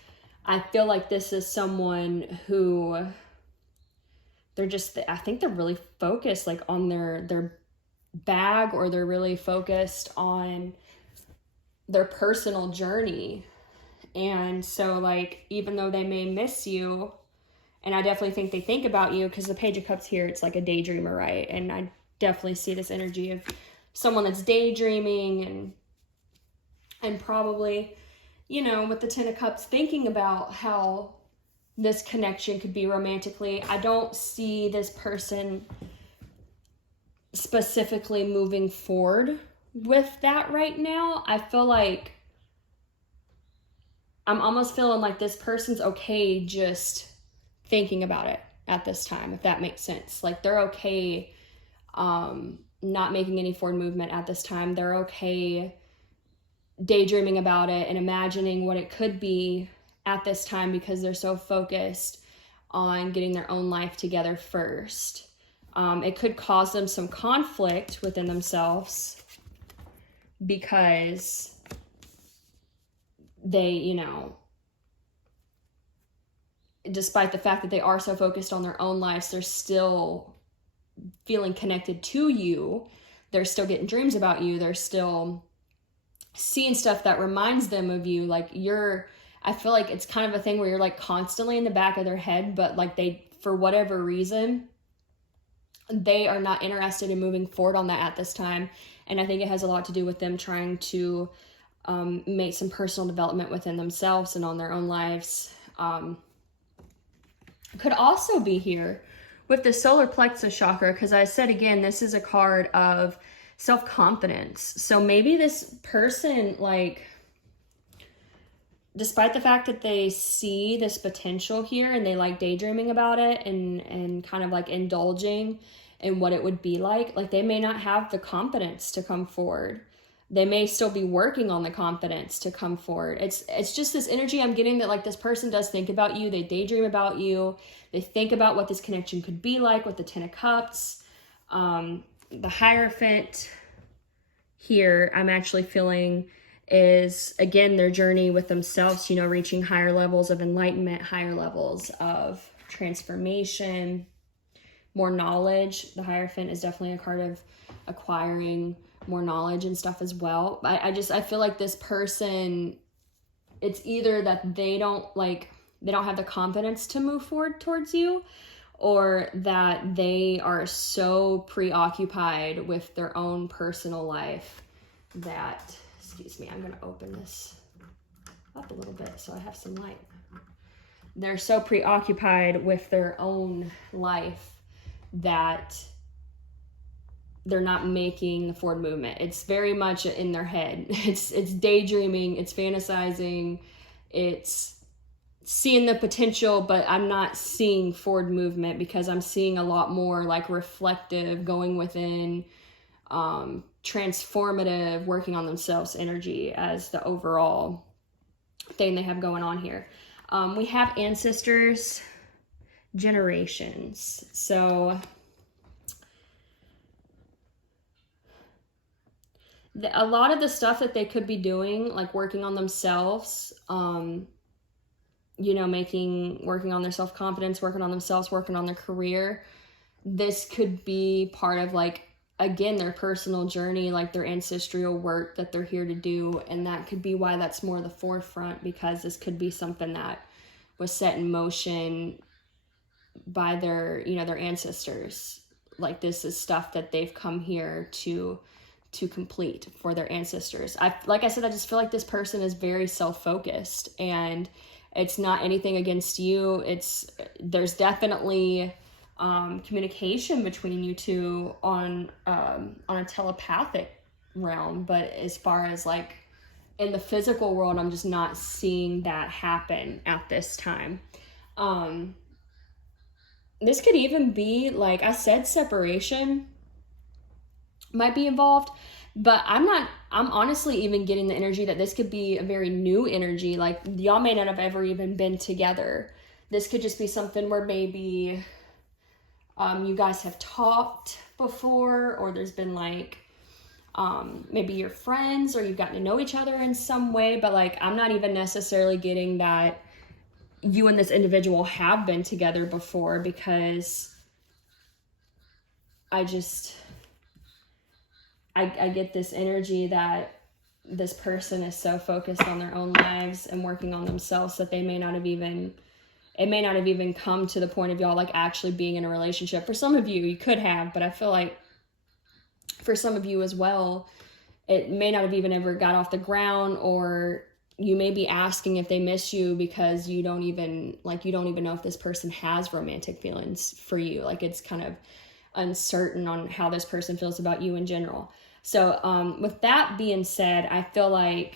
I feel like this is someone who I think they're really focused like on their bag, or they're really focused on their personal journey. And so like, even though they may miss you, and I definitely think they think about you, because the Page of Cups here, it's like a daydreamer, right? And I definitely see this energy of someone that's daydreaming and probably, you know, with the Ten of Cups, thinking about how this connection could be romantically. I don't see this person specifically moving forward with that right now. I feel like I'm almost feeling like this person's okay just thinking about it at this time, if that makes sense. Like they're okay not making any forward movement at this time. They're okay daydreaming about it and imagining what it could be at this time, because they're so focused on getting their own life together first. It could cause them some conflict within themselves, because they, you know, despite the fact that they are so focused on their own lives, they're still feeling connected to you. They're still getting dreams about you. They're still seeing stuff that reminds them of you. Like I feel like it's kind of a thing where you're like constantly in the back of their head, but like they, for whatever reason, they are not interested in moving forward on that at this time. And I think it has a lot to do with them trying to make some personal development within themselves and on their own lives. Could also be here with the solar plexus chakra, because I said again, this is a card of self-confidence. So maybe this person, like, despite the fact that they see this potential here and they like daydreaming about it and kind of like indulging in what it would be like they may not have the confidence to come forward. They may still be working on the confidence to come forward. It's just this energy I'm getting that like this person does think about you. They daydream about you. They think about what this connection could be like with the Ten of Cups. The Hierophant here, I'm actually feeling is, again, their journey with themselves, you know, reaching higher levels of enlightenment, higher levels of transformation, more knowledge. The Hierophant is definitely a card of acquiring more knowledge and stuff as well. I feel like this person, it's either that they don't have the confidence to move forward towards you, or that they are so preoccupied with their own personal life that, excuse me, I'm going to open this. up a little bit so I have some light. They're so preoccupied with their own life that they're not making the forward movement. It's very much in their head. It's daydreaming, it's fantasizing, it's seeing the potential, but I'm not seeing forward movement because I'm seeing a lot more like reflective, going within, transformative, working on themselves energy as the overall thing they have going on here. We have ancestors, generations. So a lot of the stuff that they could be doing, like working on themselves, you know, working on their self-confidence, working on themselves, working on their career. This could be part of like, again, their personal journey, like their ancestral work that they're here to do. And that could be why that's more the forefront, because this could be something that was set in motion by their, you know, their ancestors. Like this is stuff that they've come here to complete for their ancestors. Like I said, I just feel like this person is very self-focused, and it's not anything against you. There's definitely communication between you two on a telepathic realm, but as far as like in the physical world, I'm just not seeing that happen at this time. This could even be, like I said, separation might be involved, but I'm honestly even getting the energy that this could be a very new energy. Like y'all may not have ever even been together. This could just be something where maybe you guys have talked before, or there's been like maybe you're friends, or you've gotten to know each other in some way, but like I'm not even necessarily getting that you and this individual have been together before, because I get this energy that this person is so focused on their own lives and working on themselves that it may not have even come to the point of y'all like actually being in a relationship. For some of you, you could have, but I feel like for some of you as well, it may not have even ever got off the ground, or you may be asking if they miss you because you don't even know if this person has romantic feelings for you. Like it's kind of uncertain on how this person feels about you in general. So with that being said, I feel like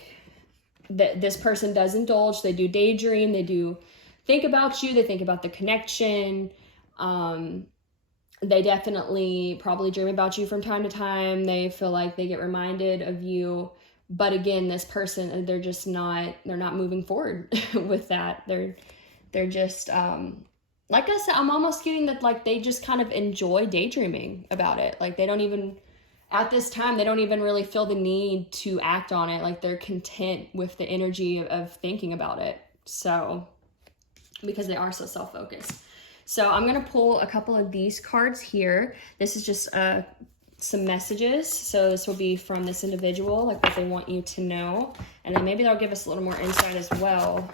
that this person does indulge. They do daydream. They do think about you. They think about the connection. They definitely probably dream about you from time to time. They feel like they get reminded of you. But again, this person, they're not moving forward with that. They're just, like I said, I'm almost getting that like they just kind of enjoy daydreaming about it. Like at this time, they don't even really feel the need to act on it. Like they're content with the energy of thinking about it. So, because they are so self-focused. So I'm going to pull a couple of these cards here. This is just some messages. So this will be from this individual, like what they want you to know. And then maybe they'll give us a little more insight as well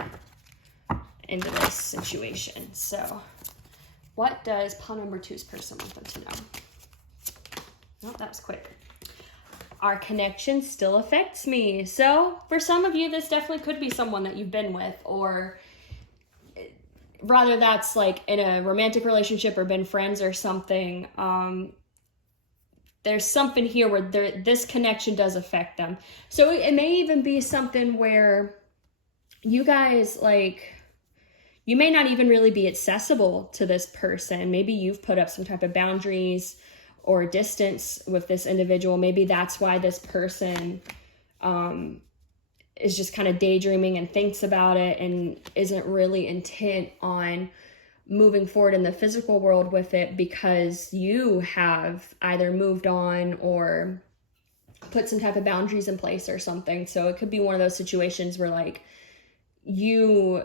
into this situation. So what does pile number 2's person want them to know? Oh, that was quick. Our connection still affects me. So for some of you, this definitely could be someone that you've been with, or rather that's like in a romantic relationship or been friends or something. There's something here where this connection does affect them. So it may even be something where you guys, like, you may not even really be accessible to this person. Maybe you've put up some type of boundaries or distance with this individual. Maybe that's why this person is just kind of daydreaming and thinks about it and isn't really intent on moving forward in the physical world with it, because you have either moved on or put some type of boundaries in place or something. So it could be one of those situations where like you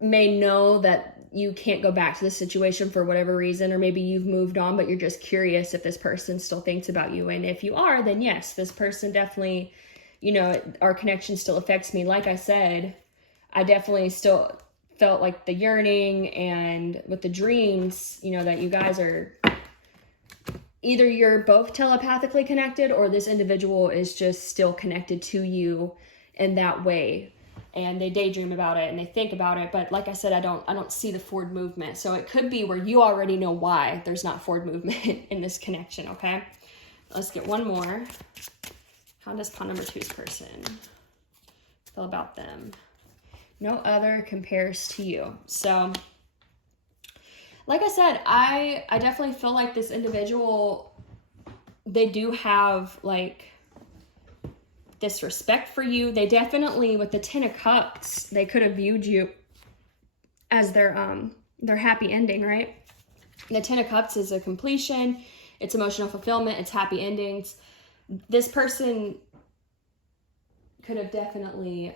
may know that you can't go back to the situation for whatever reason, or maybe you've moved on, but you're just curious if this person still thinks about you. And if you are, then yes, this person definitely, you know, our connection still affects me. Like I said, I definitely still felt like the yearning, and with the dreams, you know, that you guys are either you're both telepathically connected, or this individual is just still connected to you in that way. and they daydream about it and they think about it. But like I said, I don't see the forward movement. So it could be where you already know why there's not forward movement in this connection, okay? Let's get one more. How does pile number 2's person feel about them? No other compares to you. So like I said, I definitely feel like this individual, they do have like this respect for you. They definitely, with the 10 of Cups, they could have viewed you as their happy ending, right? The 10 of Cups is a completion, it's emotional fulfillment, it's happy endings. This person could have definitely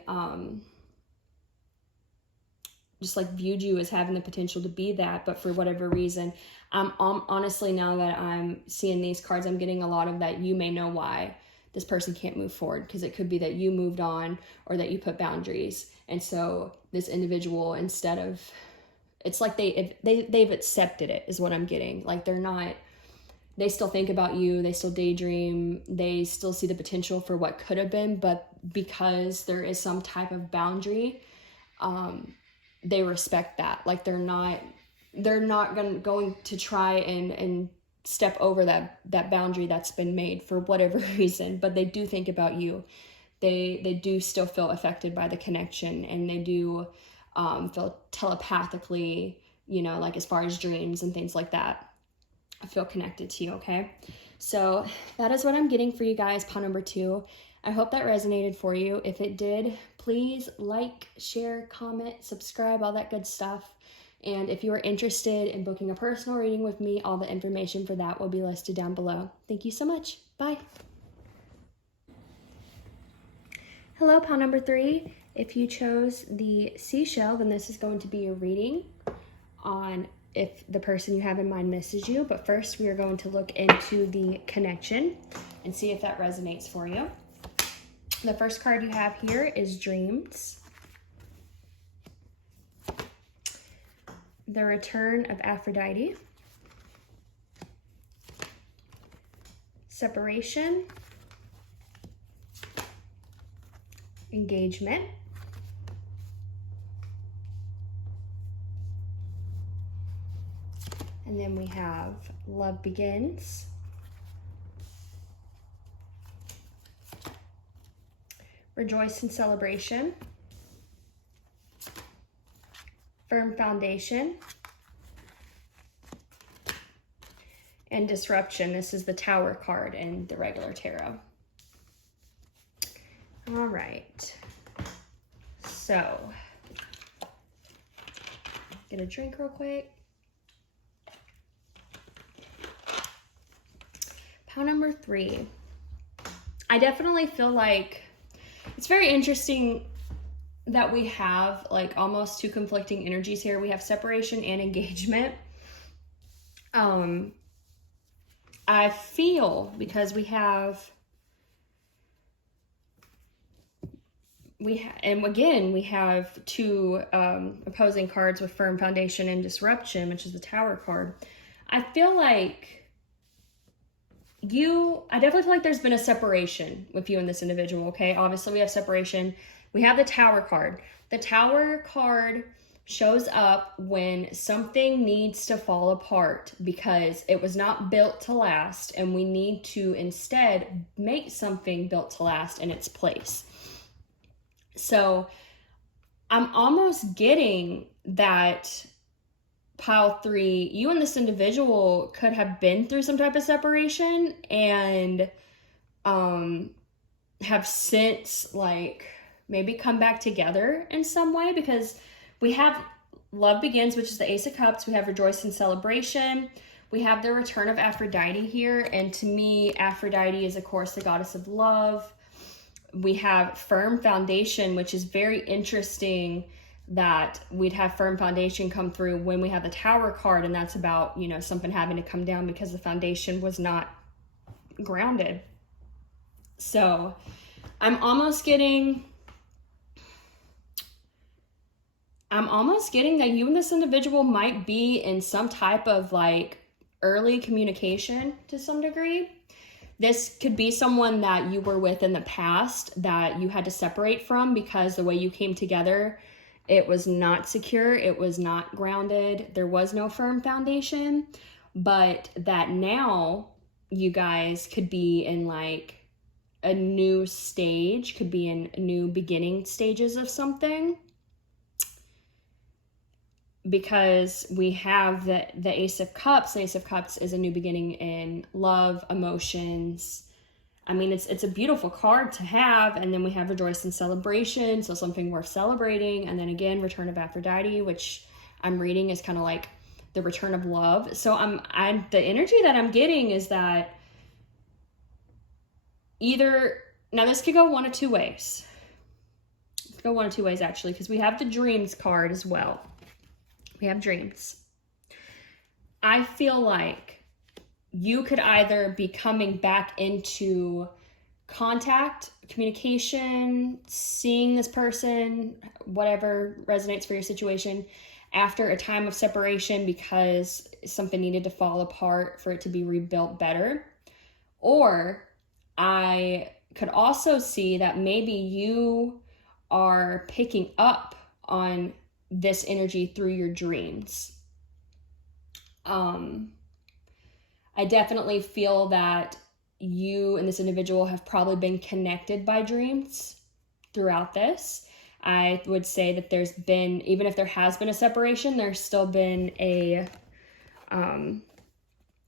just like viewed you as having the potential to be that, but for whatever reason, honestly, now that I'm seeing these cards, I'm getting a lot of that you may know why this person can't move forward, because it could be that you moved on or that you put boundaries. And so this individual, instead of, it's like they've accepted it is what I'm getting. Like they still think about you, they still daydream, they still see the potential for what could have been, but because there is some type of boundary, they respect that. Like they're not going to try and step over that boundary that's been made for whatever reason, but they do think about you. They do still feel affected by the connection, and they do feel telepathically, you know, like as far as dreams and things like that, I feel connected to you, okay? So that is what I'm getting for you guys, pile number 2. I hope that resonated for you. If it did, please like, share, comment, subscribe, all that good stuff. And if you are interested in booking a personal reading with me, all the information for that will be listed down below. Thank you so much. Bye. Hello, pile number 3. If you chose the seashell, then this is going to be your reading on if the person you have in mind misses you. But first, we are going to look into the connection and see if that resonates for you. The first card you have here is Dreams. The Return of Aphrodite. Separation. Engagement. And then we have Love Begins. Rejoice in Celebration. Firm Foundation. And Disruption. This is the Tower card in the regular tarot. All right. So, get a drink real quick. Pile number 3. I definitely feel like it's very interesting that we have like almost 2 conflicting energies here. We have separation and engagement. I feel because we have 2 opposing cards with Firm Foundation and Disruption, which is the Tower card. I feel like I definitely feel like there's been a separation with you and this individual, okay? Obviously, we have separation. We have the Tower card. The Tower card shows up when something needs to fall apart because it was not built to last, and we need to instead make something built to last in its place. So I'm almost getting that pile 3, you and this individual could have been through some type of separation and have since like maybe come back together in some way, because we have Love Begins, which is the Ace of Cups. We have Rejoice in Celebration. We have the Return of Aphrodite here. And to me, Aphrodite is, of course, the goddess of love. We have Firm Foundation, which is very interesting that we'd have Firm Foundation come through when we have the Tower card, and that's about, you know, something having to come down because the foundation was not grounded. So I'm almost getting that you and this individual might be in some type of like early communication to some degree. This could be someone that you were with in the past that you had to separate from because the way you came together, it was not secure, it was not grounded, there was no firm foundation, but that now you guys could be in like a new stage, could be in new beginning stages of something. Because we have the Ace of Cups. The Ace of Cups is a new beginning in love, emotions. I mean, it's a beautiful card to have. And then we have Rejoice and Celebration, so something worth celebrating. And then again, Return of Aphrodite, which I'm reading is kind of like the return of love. So the energy that I'm getting is that either, now this could go one of two ways. It could go one of two ways actually, because we have the Dreams card as well. We have dreams. I feel like you could either be coming back into contact, communication, seeing this person, whatever resonates for your situation, after a time of separation because something needed to fall apart for it to be rebuilt better. Or I could also see that maybe you are picking up on this energy through your dreams. I definitely feel that you and this individual have probably been connected by dreams throughout this. I would say that there's been, even if there has been a separation, there's still been a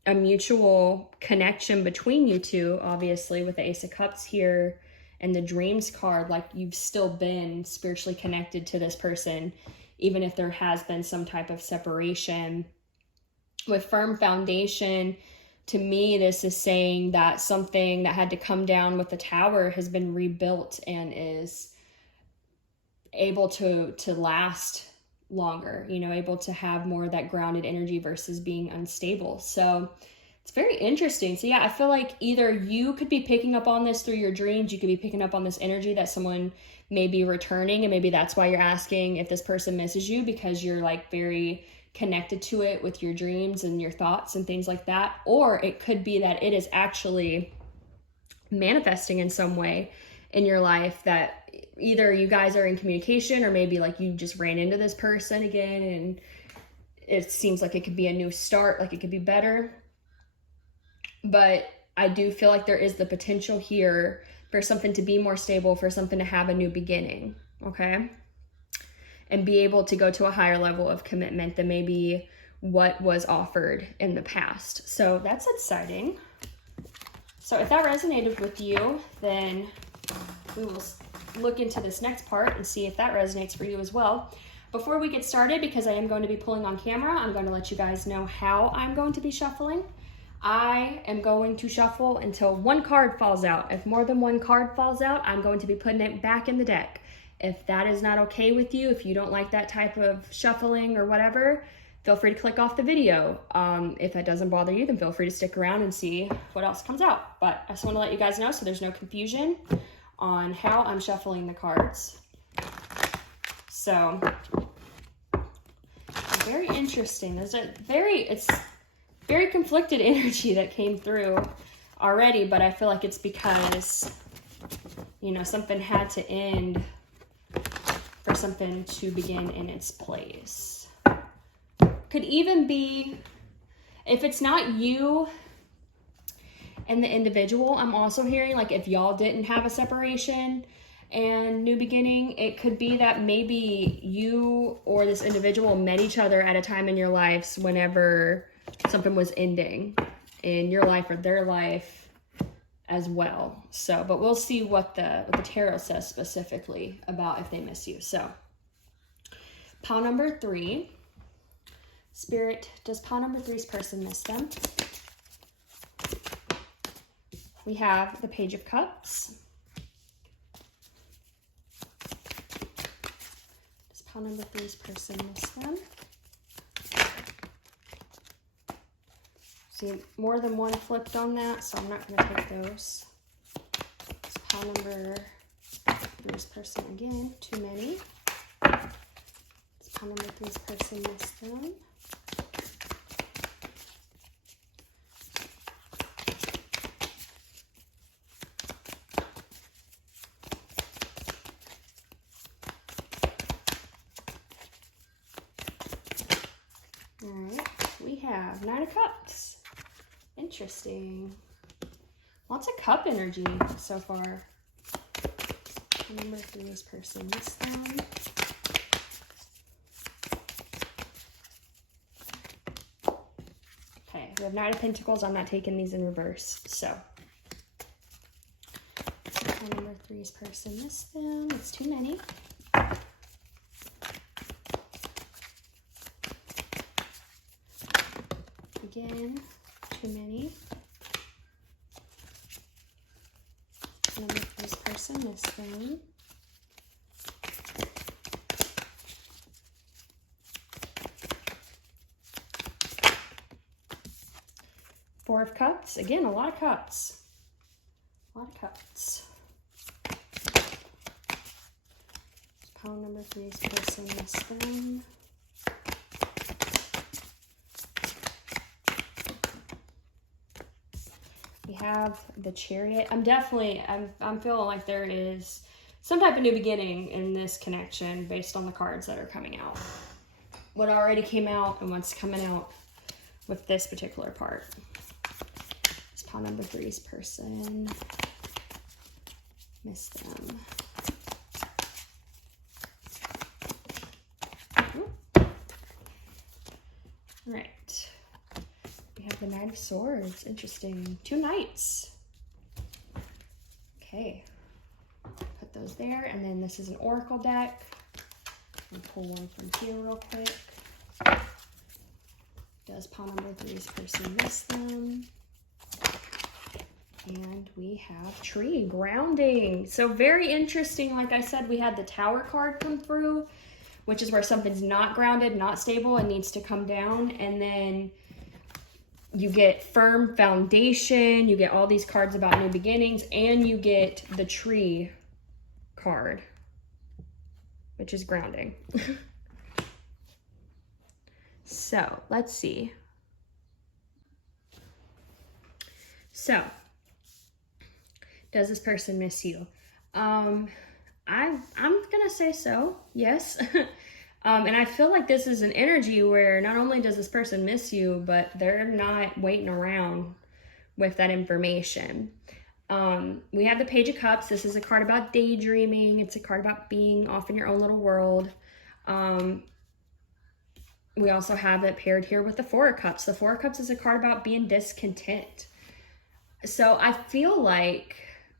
mutual connection between you two, obviously, with the Ace of Cups here and the Dreams card. Like, you've still been spiritually connected to this person, even if there has been some type of separation. With firm foundation, to me, this is saying that something that had to come down with the Tower has been rebuilt and is able to last longer, you know, able to have more of that grounded energy versus being unstable. So it's very interesting. So yeah, I feel like either you could be picking up on this through your dreams, you could be picking up on this energy that someone may be returning, and maybe that's why you're asking if this person misses you, because you're like very connected to it with your dreams and your thoughts and things like that. Or it could be that it is actually manifesting in some way in your life, that either you guys are in communication, or maybe like you just ran into this person again and it seems like it could be a new start, like it could be better. But I do feel like there is the potential here for something to be more stable, for something to have a new beginning, okay? And be able to go to a higher level of commitment than maybe what was offered in the past. So that's exciting. So if that resonated with you, then we will look into this next part and see if that resonates for you as well. Before we get started, because I am going to be pulling on camera, I'm going to let you guys know how I'm going to be shuffling. I am going to shuffle until one card falls out. If more than one card falls out, I'm going to be putting it back in the deck. If that is not okay with you, if you don't like that type of shuffling or whatever, feel free to click off the video. If that doesn't bother you, then feel free to stick around and see what else comes out. But I just want to let you guys know so there's no confusion on how I'm shuffling the cards. So, very interesting. It's very conflicted energy that came through already, but I feel like it's because, you know, something had to end for something to begin in its place. Could even be, if it's not you and the individual, I'm also hearing like if y'all didn't have a separation and new beginning, it could be that maybe you or this individual met each other at a time in your lives whenever something was ending in your life or their life as well. So, but we'll see what the tarot says specifically about if they miss you. So, pile number 3. Spirit, does pile number 3's person miss them? We have the Page of Cups. Does pile number 3's person miss them? See, more than one flipped on that, so I'm not going to take those. It's pile number 3's person again. Too many. It's pile number 3's person missed them. Nine of Cups. Interesting. Lots of cup energy so far. Number 3's person, this them. Okay, we have Knight of Pentacles. I'm not taking these in reverse, so. Number 3's person, this them. It's too many. Again, too many. Number 3's person, this them. Four of Cups. Again, a lot of cups. A lot of cups. Pile number 3's person, this them. We have the Chariot. I'm feeling like there is some type of new beginning in this connection based on the cards that are coming out. What already came out and what's coming out with this particular part. It's pile number 3's person. Miss them. All right. We have the Knight of Swords. Interesting. 2 knights. Okay. Put those there. And then this is an oracle deck. I'll pull one from here real quick. Does pile number 3's person miss them? And we have Tree, grounding. So very interesting. Like I said, we had the Tower card come through, which is where something's not grounded, not stable, and needs to come down. And then you get firm foundation, you get all these cards about new beginnings, and you get the Tree card, which is grounding. So let's see. So, does this person miss you? I'm gonna say so, yes. And I feel like this is an energy where not only does this person miss you, but they're not waiting around with that information. We have the Page of Cups. This is a card about daydreaming. It's a card about being off in your own little world. We also have it paired here with the Four of Cups. The Four of Cups is a card about being discontent. So I feel like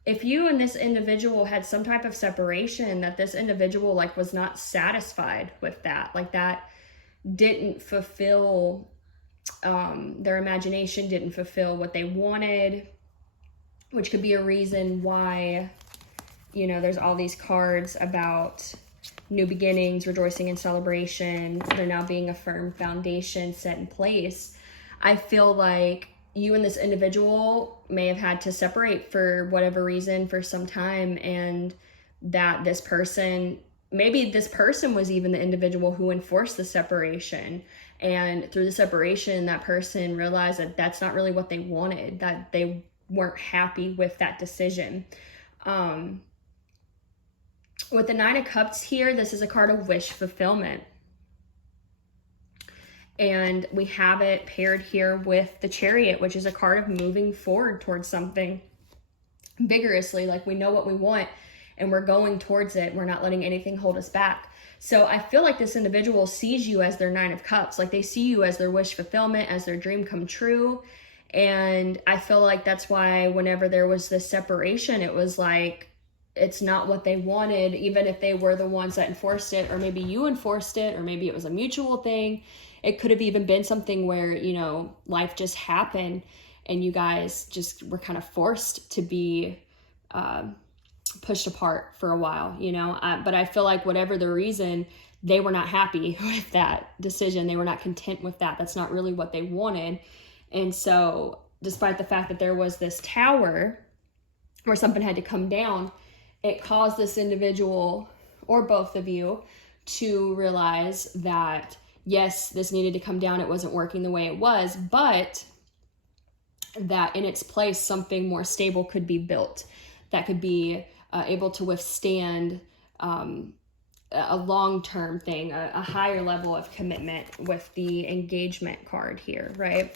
if you and this individual had some type of separation, that this individual like was not satisfied with that, like that didn't fulfill their imagination, didn't fulfill what they wanted, which could be a reason why, you know, there's all these cards about new beginnings, rejoicing and celebration. There now being a firm foundation set in place. I feel like you and this individual may have had to separate for whatever reason for some time, and that this person, maybe this person was even the individual who enforced the separation. And through the separation, that person realized that that's not really what they wanted, that they weren't happy with that decision. With the Nine of Cups here, this is a card of wish fulfillment. And we have it paired here with the Chariot, which is a card of moving forward towards something vigorously. Like we know what we want and we're going towards it. We're not letting anything hold us back. So I feel like this individual sees you as their Nine of Cups. Like they see you as their wish fulfillment, as their dream come true. And I feel like that's why whenever there was this separation, it was like, it's not what they wanted, even if they were the ones that enforced it, or maybe you enforced it, or maybe it was a mutual thing. It could have even been something where, you know, life just happened and you guys just were kind of forced to be pushed apart for a while, you know. But I feel like whatever the reason, they were not happy with that decision. They were not content with that. That's not really what they wanted. And so despite the fact that there was this tower where something had to come down, it caused this individual, or both of you, to realize that yes, this needed to come down. It wasn't working the way it was, but that in its place, something more stable could be built that could be able to withstand a long-term thing, a higher level of commitment with the engagement card here, right?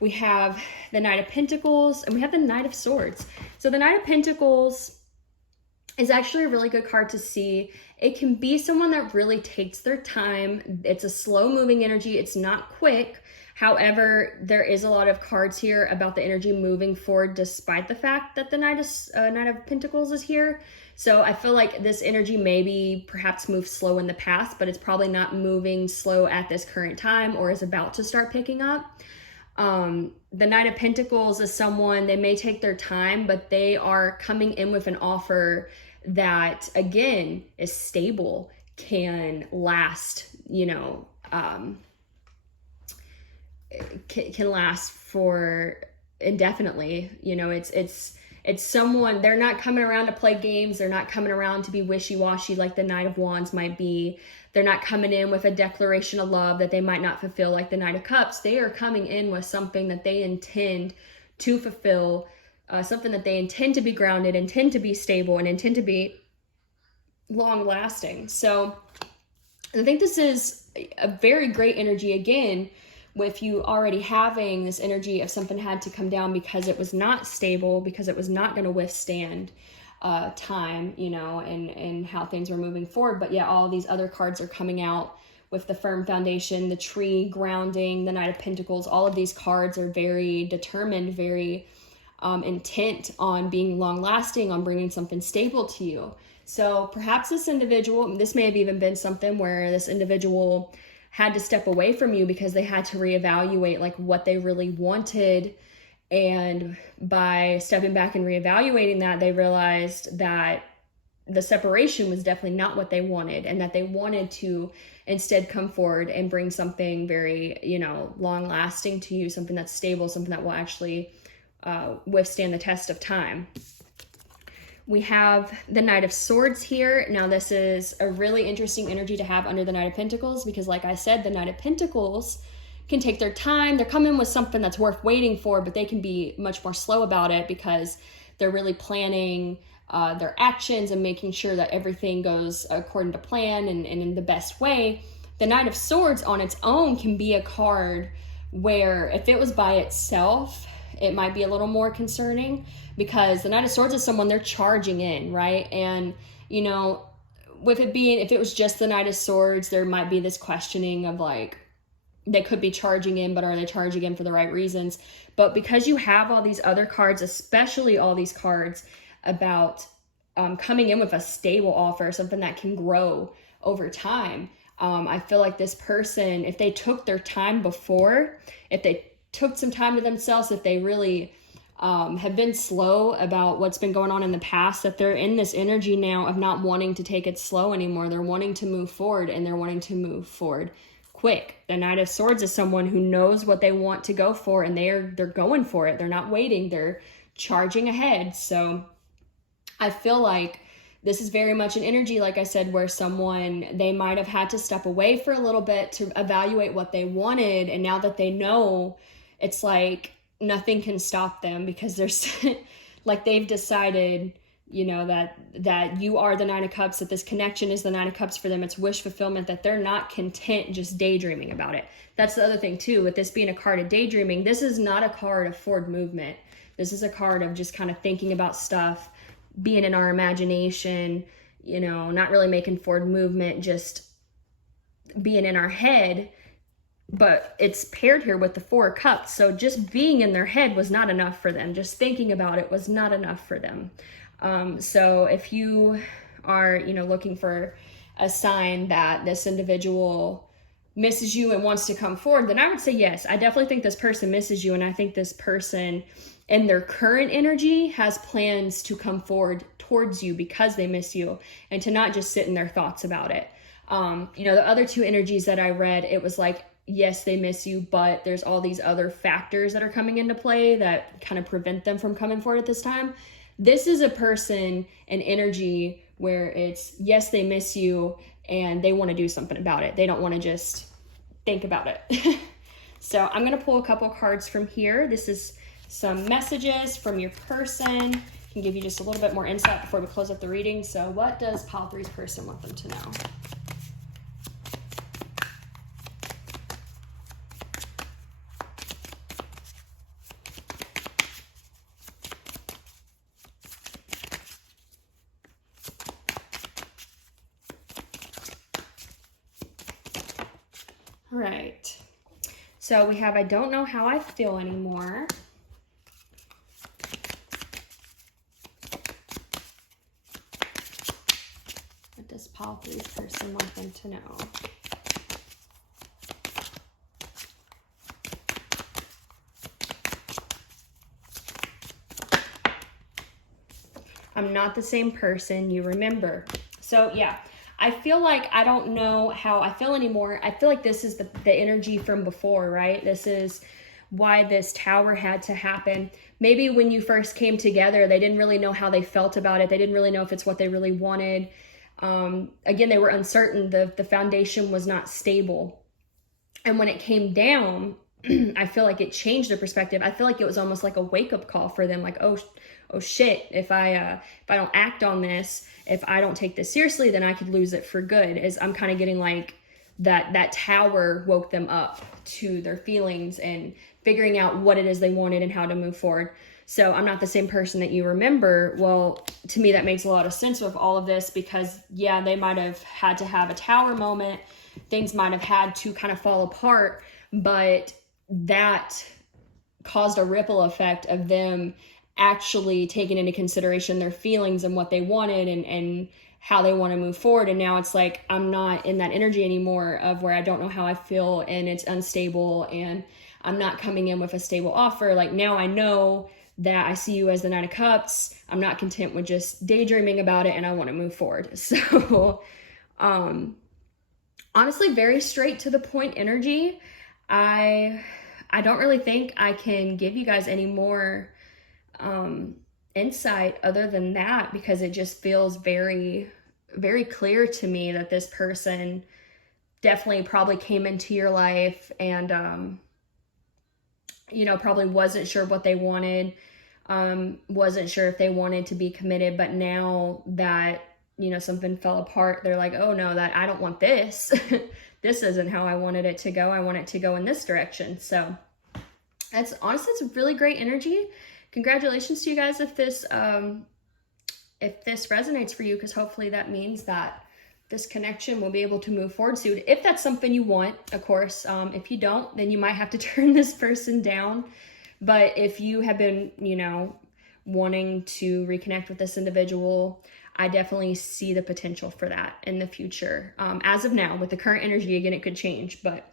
We have the Knight of Pentacles and we have the Knight of Swords. So the Knight of Pentacles is actually a really good card to see. It can be someone that really takes their time. It's a slow moving energy. It's not quick. However, there is a lot of cards here about the energy moving forward despite the fact that the Knight of Pentacles is here. So I feel like this energy maybe perhaps moved slow in the past, but it's probably not moving slow at this current time or is about to start picking up. The Knight of Pentacles is someone, they may take their time, but they are coming in with an offer that, again, is stable, can last, you know, can last for indefinitely. You know, it's someone, they're not coming around to play games. They're not coming around to be wishy-washy like the Knight of Wands might be. They're not coming in with a declaration of love that they might not fulfill like the Knight of Cups. They are coming in with something that they intend to fulfill, something that they intend to be grounded, intend to be stable, and intend to be long-lasting. So I think this is a very great energy, again, with you already having this energy of something had to come down because it was not stable, because it was not going to withstand time, you know, and how things were moving forward. But yeah, all these other cards are coming out with the firm foundation, the tree, grounding, the Knight of Pentacles. All of these cards are very determined, very intent on being long lasting, on bringing something stable to you. So perhaps this individual, this may have even been something where this individual had to step away from you because they had to reevaluate like what they really wanted. And by stepping back and reevaluating that, they realized that the separation was definitely not what they wanted, and that they wanted to instead come forward and bring something very, you know, long lasting to you, something that's stable, something that will actually withstand the test of time. We have the Knight of Swords here. Now, this is a really interesting energy to have under the Knight of Pentacles because, like I said, the Knight of Pentacles can take their time. They're coming with something that's worth waiting for, but they can be much more slow about it because they're really planning their actions and making sure that everything goes according to plan and in the best way. The Knight of Swords on its own can be a card where if it was by itself, it might be a little more concerning because the Knight of Swords is someone they're charging in, right? And, you know, with it being, if it was just the Knight of Swords, there might be this questioning of like, they could be charging in, but are they charging in for the right reasons? But because you have all these other cards, especially all these cards about coming in with a stable offer, something that can grow over time, I feel like this person, if they took their time before, if they took some time to themselves, if they really have been slow about what's been going on in the past, that they're in this energy now of not wanting to take it slow anymore. They're wanting to move forward, and they're wanting to move forward quick. The Knight of Swords is someone who knows what they want to go for, and they're going for it. They're not waiting. They're charging ahead. So I feel like this is very much an energy, like I said, where someone, they might have had to step away for a little bit to evaluate what they wanted. And now that they know, it's like nothing can stop them because there's like they've decided, you know, that you are the Nine of Cups, that this connection is the Nine of Cups for them. It's wish fulfillment, that they're not content just daydreaming about it. That's the other thing too, with this being a card of daydreaming, this is not a card of forward movement. This is a card of just kind of thinking about stuff, being in our imagination, you know, not really making forward movement, just being in our head. But it's paired here with the Four of Cups. So just being in their head was not enough for them. Just thinking about it was not enough for them. So if you are, you know, looking for a sign that this individual misses you and wants to come forward, then I would say yes. I definitely think this person misses you, and I think this person in their current energy has plans to come forward towards you because they miss you, and to not just sit in their thoughts about it. You know, the other two energies that I read, it was like, yes, they miss you, but there's all these other factors that are coming into play that kind of prevent them from coming forward at this time. This is a person, an energy where it's, yes, they miss you and they want to do something about it. They don't want to just think about it. So I'm going to pull a couple cards from here. This is some messages from your person can give you just a little bit more insight before we close up the reading. So what does pile 3's person want them to know? All right. So we have, I don't know how I feel anymore. What does pile 3's person want them to know? I'm not the same person you remember. So yeah, I feel like I don't know how I feel anymore. I feel like this is the energy from before, right? This is why this tower had to happen. Maybe when you first came together, they didn't really know how they felt about it. They didn't really know if it's what they really wanted. Again, they were uncertain. The foundation was not stable. And when it came down, I feel like it changed their perspective. I feel like it was almost like a wake-up call for them, like, oh shit, if I don't act on this, if I don't take this seriously, then I could lose it for good. As I'm kind of getting like that tower woke them up to their feelings and figuring out what it is they wanted and how to move forward. So I'm not the same person that you remember. Well, to me, that makes a lot of sense with all of this, because yeah, they might have had to have a tower moment. Things might have had to kind of fall apart, but that caused a ripple effect of them actually taking into consideration their feelings and what they wanted and how they want to move forward. And now it's like, I'm not in that energy anymore of where I don't know how I feel and it's unstable and I'm not coming in with a stable offer. Like, now I know that I see you as the Knight of Cups. I'm not content with just daydreaming about it and I want to move forward. So, honestly, very straight to the point energy. I don't really think I can give you guys any more insight other than that, because it just feels very, very clear to me that this person definitely probably came into your life and, you know, probably wasn't sure what they wanted, wasn't sure if they wanted to be committed, but now that, you know, something fell apart, they're like, oh no, that I don't want this. This isn't how I wanted it to go. I want it to go in this direction. So that's honestly, it's really great energy. Congratulations to you guys if this resonates for you, because hopefully that means that this connection will be able to move forward soon. If that's something you want, of course. If you don't, then you might have to turn this person down. But if you have been, you know, wanting to reconnect with this individual, I definitely see the potential for that in the future. As of now, with the current energy, again, it could change. But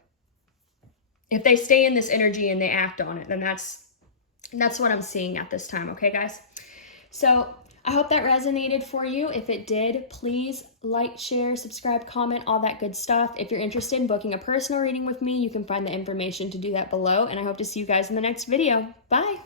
if they stay in this energy and they act on it, then that's what I'm seeing at this time. Okay, guys? So I hope that resonated for you. If it did, please like, share, subscribe, comment, all that good stuff. If you're interested in booking a personal reading with me, you can find the information to do that below. And I hope to see you guys in the next video. Bye.